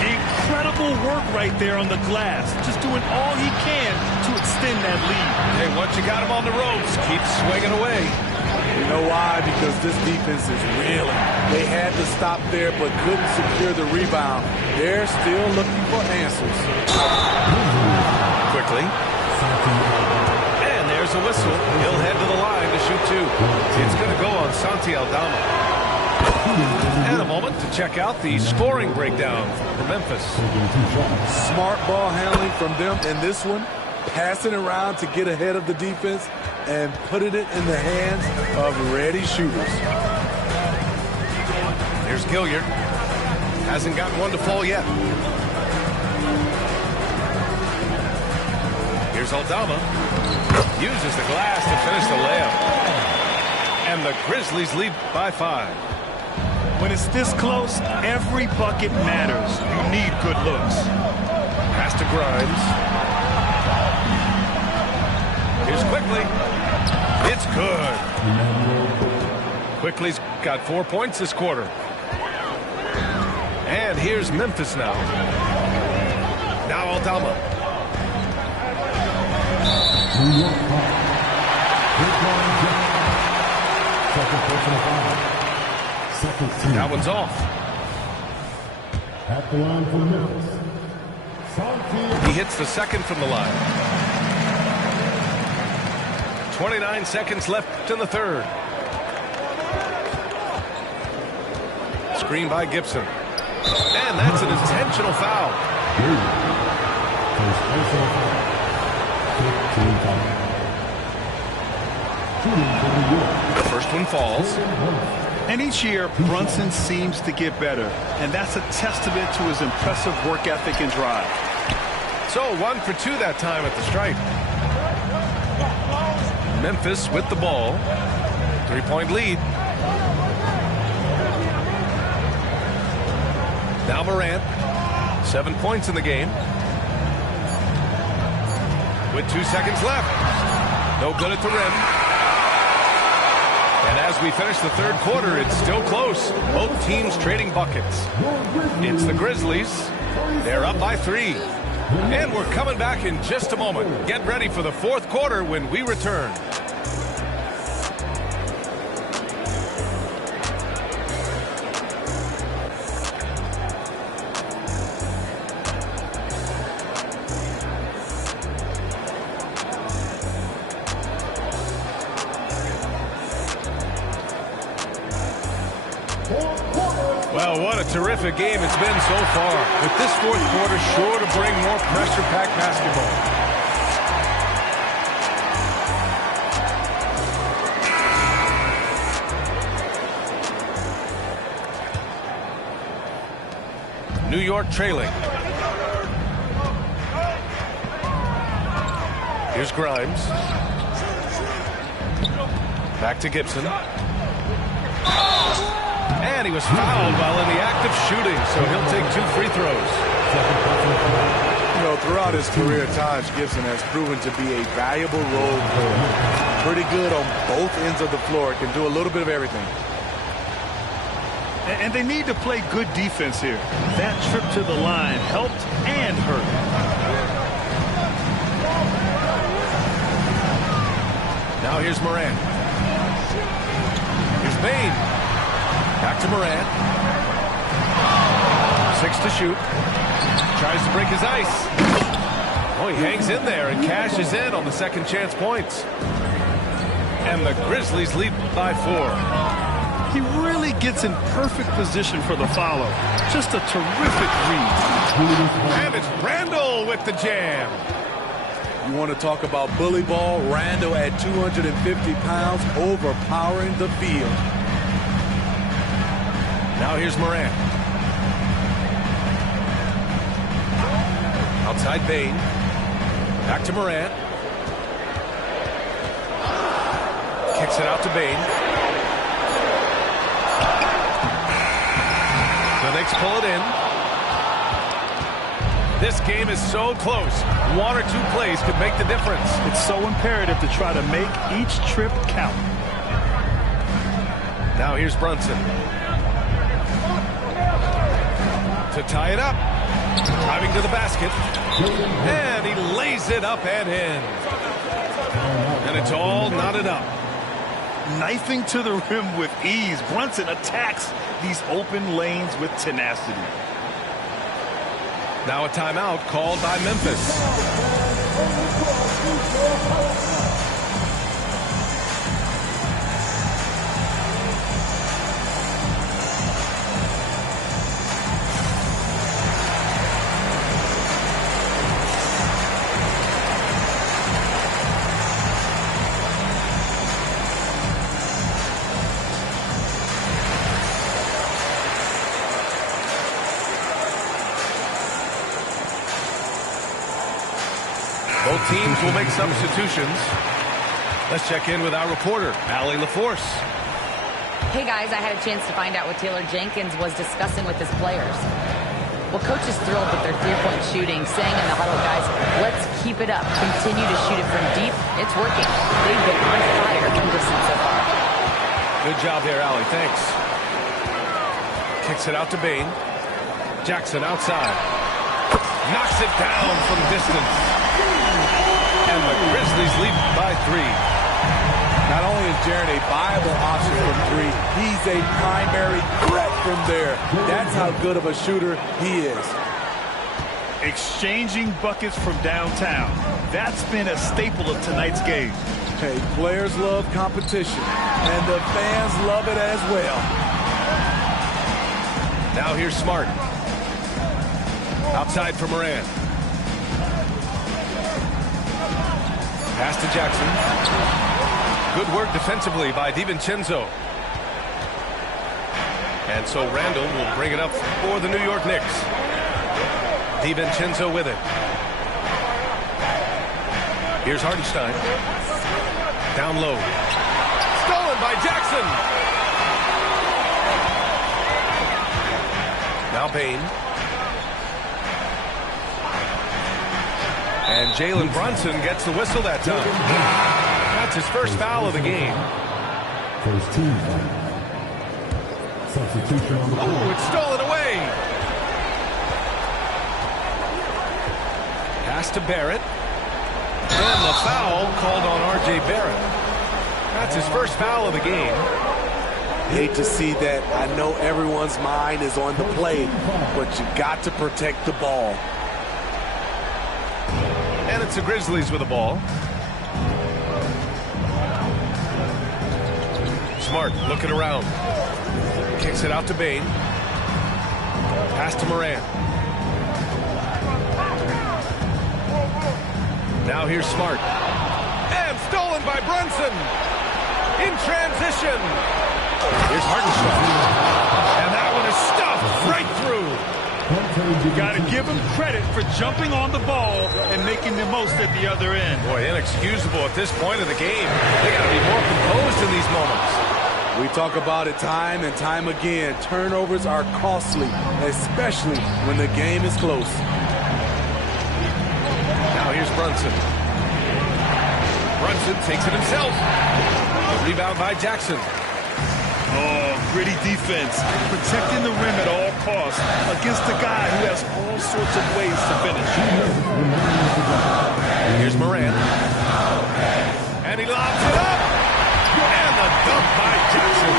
Incredible work right there on the glass. Just doing all he can to extend that lead. Hey, once you got him on the ropes, keep swinging away. You know why? Because this defense is reeling. They had to stop there but couldn't secure the rebound. They're still looking for answers. Quickly. And there's a whistle. He'll head to the line to shoot two. It's going to go on Santi Aldama. And a moment to check out the scoring breakdown for Memphis. Smart ball handling from them in this one. Passing around to get ahead of the defense and putting it in the hands of ready shooters. Here's Gilliard. Hasn't gotten one to fall yet. Here's Aldama. Uses the glass to finish the layup. And the Grizzlies lead by 5. When it's this close, every bucket matters. You need good looks. Pass to Grimes. Here's Quickly. It's good. Quickly's got 4 points this quarter. And here's Memphis now. Now Aldama. That one's off. At the line for Memphis. He hits the second from the line. 29 seconds left in the third. Screen by Gibson. And that's an intentional foul. The first one falls. And each year, Brunson seems to get better. And that's a testament to his impressive work ethic and drive. So 1 for 2 that time at the stripe. Memphis with the ball. 3-point lead. Now Morant. 7 points in the game. With 2 seconds left. No good at the rim. And as we finish the third quarter, it's still close. Both teams trading buckets. It's the Grizzlies. They're up by 3. And we're coming back in just a moment. Get ready for the fourth quarter when we return. Well, what a terrific game it's been so far. With this fourth quarter sure to bring more pressure-packed basketball. New York trailing. Here's Grimes. Back to Gibson. And he was fouled while in the act of shooting, so he'll take 2 free throws. You know, throughout his career, Taj Gibson has proven to be a valuable role player. Pretty good on both ends of the floor. Can do a little bit of everything. And they need to play good defense here. That trip to the line helped and hurt. Now here's Morant. Here's Bane. Back to Morant. 6 to shoot. Tries to break his ice. Oh, he hangs in there and cashes in on the second chance points. And the Grizzlies lead by 4. He really gets in perfect position for the follow. Just a terrific read. And it's Randall with the jam. You want to talk about bully ball? Randall at 250 pounds, overpowering the field. Now here's Morant. Outside Bain. Back to Morant. Kicks it out to Bain. The Knicks pull it in. This game is so close. One or two plays could make the difference. It's so imperative to try to make each trip count. Now here's Brunson. To tie it up. Driving to the basket. And he lays it up and in. And it's all knotted up. Knifing to the rim with ease. Brunson attacks these open lanes with tenacity. Now a timeout called by Memphis. Both teams will make substitutions. Let's check in with our reporter, Allie LaForce. Hey guys, I had a chance to find out what Taylor Jenkins was discussing with his players. Well, coach is thrilled with their three-point shooting, saying in the huddle, guys, let's keep it up. Continue to shoot it from deep. It's working. They've been on fire from distance so far. Good job there, Allie. Thanks. Kicks it out to Bain. Jackson outside. Knocks it down from distance. And the Grizzlies lead by 3. Not only is Jaren a viable option from 3, he's a primary threat from there. That's how good of a shooter he is. Exchanging buckets from downtown. That's been a staple of tonight's game. Hey, players love competition, and the fans love it as well. Now here's Smart. Outside for Morant. Pass to Jackson. Good work defensively by DiVincenzo. And so Randall will bring it up for the New York Knicks. DiVincenzo with it. Here's Hartenstein. Down low. Stolen by Jackson. Now Bain. And Jalen Brunson gets the whistle that time. That's his first foul of the game. First team foul. Substitution on the floor. Oh, it's stolen away. Pass to Barrett. And the foul called on R.J. Barrett. That's his first foul of the game. Hate to see that. I know everyone's mind is on the play, but you got to protect the ball. And it's the Grizzlies with the ball. Smart looking around. Kicks it out to Bain. Pass to Morant. Now here's Smart. And stolen by Brunson. In transition. Here's Hartenstein. And that one is stuffed right through. You got to give him credit for jumping on the ball and making the most at the other end. Boy, inexcusable at this point of the game. They got to be more composed in these moments. We talk about it time and time again. Turnovers are costly, especially when the game is close. Now here's Brunson. Brunson takes it himself. The rebound by Jackson. Oh, gritty defense. Protecting the rim at all costs against a guy who has all sorts of ways to finish. Here's Morant. And he lobs it up. And the dunk by Jackson.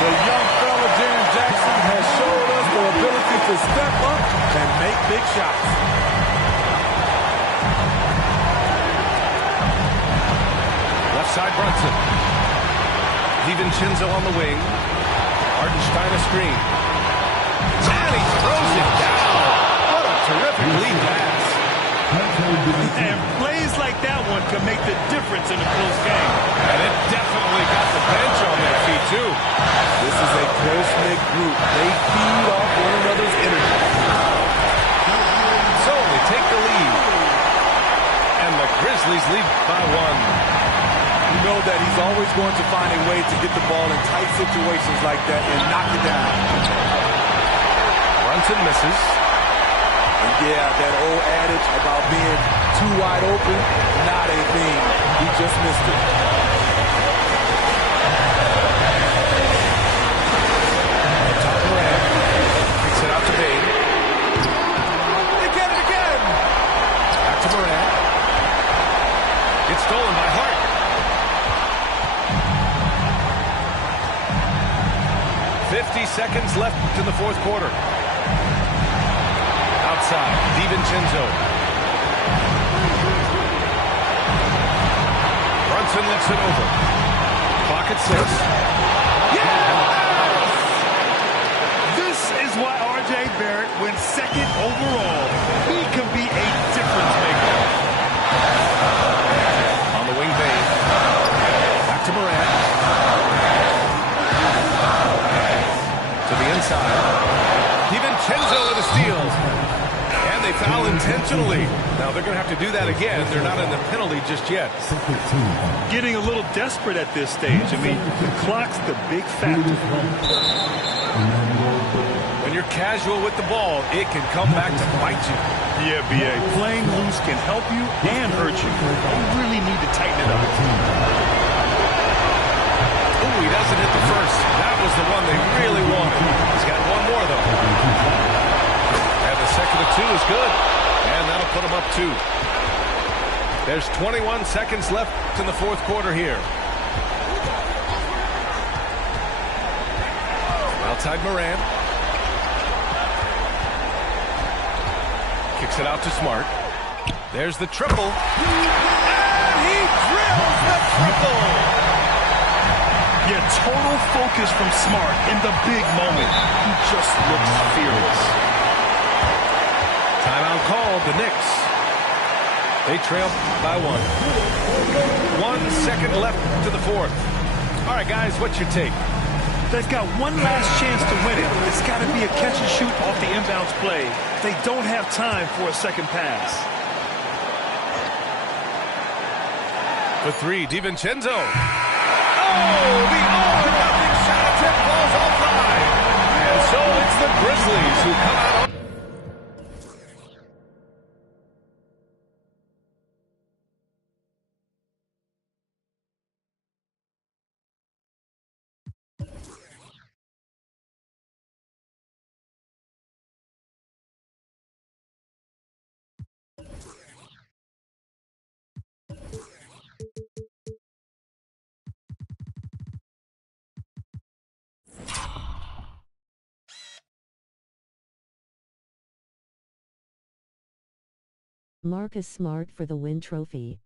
The young fella, Jaren Jackson, has showed us the ability to step up and make big shots. Left side Brunson. DiVincenzo on the wing. Hartenstein a screen. And he throws it down. What a terrific lead pass. And plays like that one can make the difference in a close game. And it definitely got the bench on their feet, too. This is a close-knit group. They feed off one another's energy. So they Ravens lead by 1. You know that he's always going to find a way to get the ball in tight situations like that and knock it down. Brunson misses. And yeah, that old adage about being too wide open, not a thing. He just missed it. John Moran kicks it out to Bain. They get it again. Back to Moran. It's stolen by Hart. 50 seconds left in the fourth quarter. Outside, DiVincenzo. Brunson lifts it over. Clock at 6. Yes! This is why R.J. Barrett went second overall. He can be a difference maker. On the wing, Bain. Back to Moran. To the inside. DiVincenzo with a steal. And they foul intentionally. Now they're going to have to do that again. They're not in the penalty just yet. Getting a little desperate at this stage. I mean, the clock's the big factor. When you're casual with the ball, it can come back to bite you. Yeah, B.A. Playing loose can help you and hurt you. You really need to tighten it up. Ooh, he doesn't hit the first. That was the one they really wanted. He's got one more, though. And the second of 2 is good. And that'll put him up 2. There's 21 seconds left in the fourth quarter here. Outside Moran. Kicks it out to Smart. There's the triple. And he drills the triple. Yeah, total focus from Smart in the big moment. He just looks fearless. Timeout called, the Knicks. They trail by 1. 1 second left to the fourth. All right, guys, what's your take? They've got one last chance to win it. It's got to be a catch and shoot off the inbounds play. They don't have time for a second pass. For 3, DiVincenzo. Oh, the all-or-nothing shot attempt falls offline. And so it's the Grizzlies who come out on. Marcus Smart for the win trophy.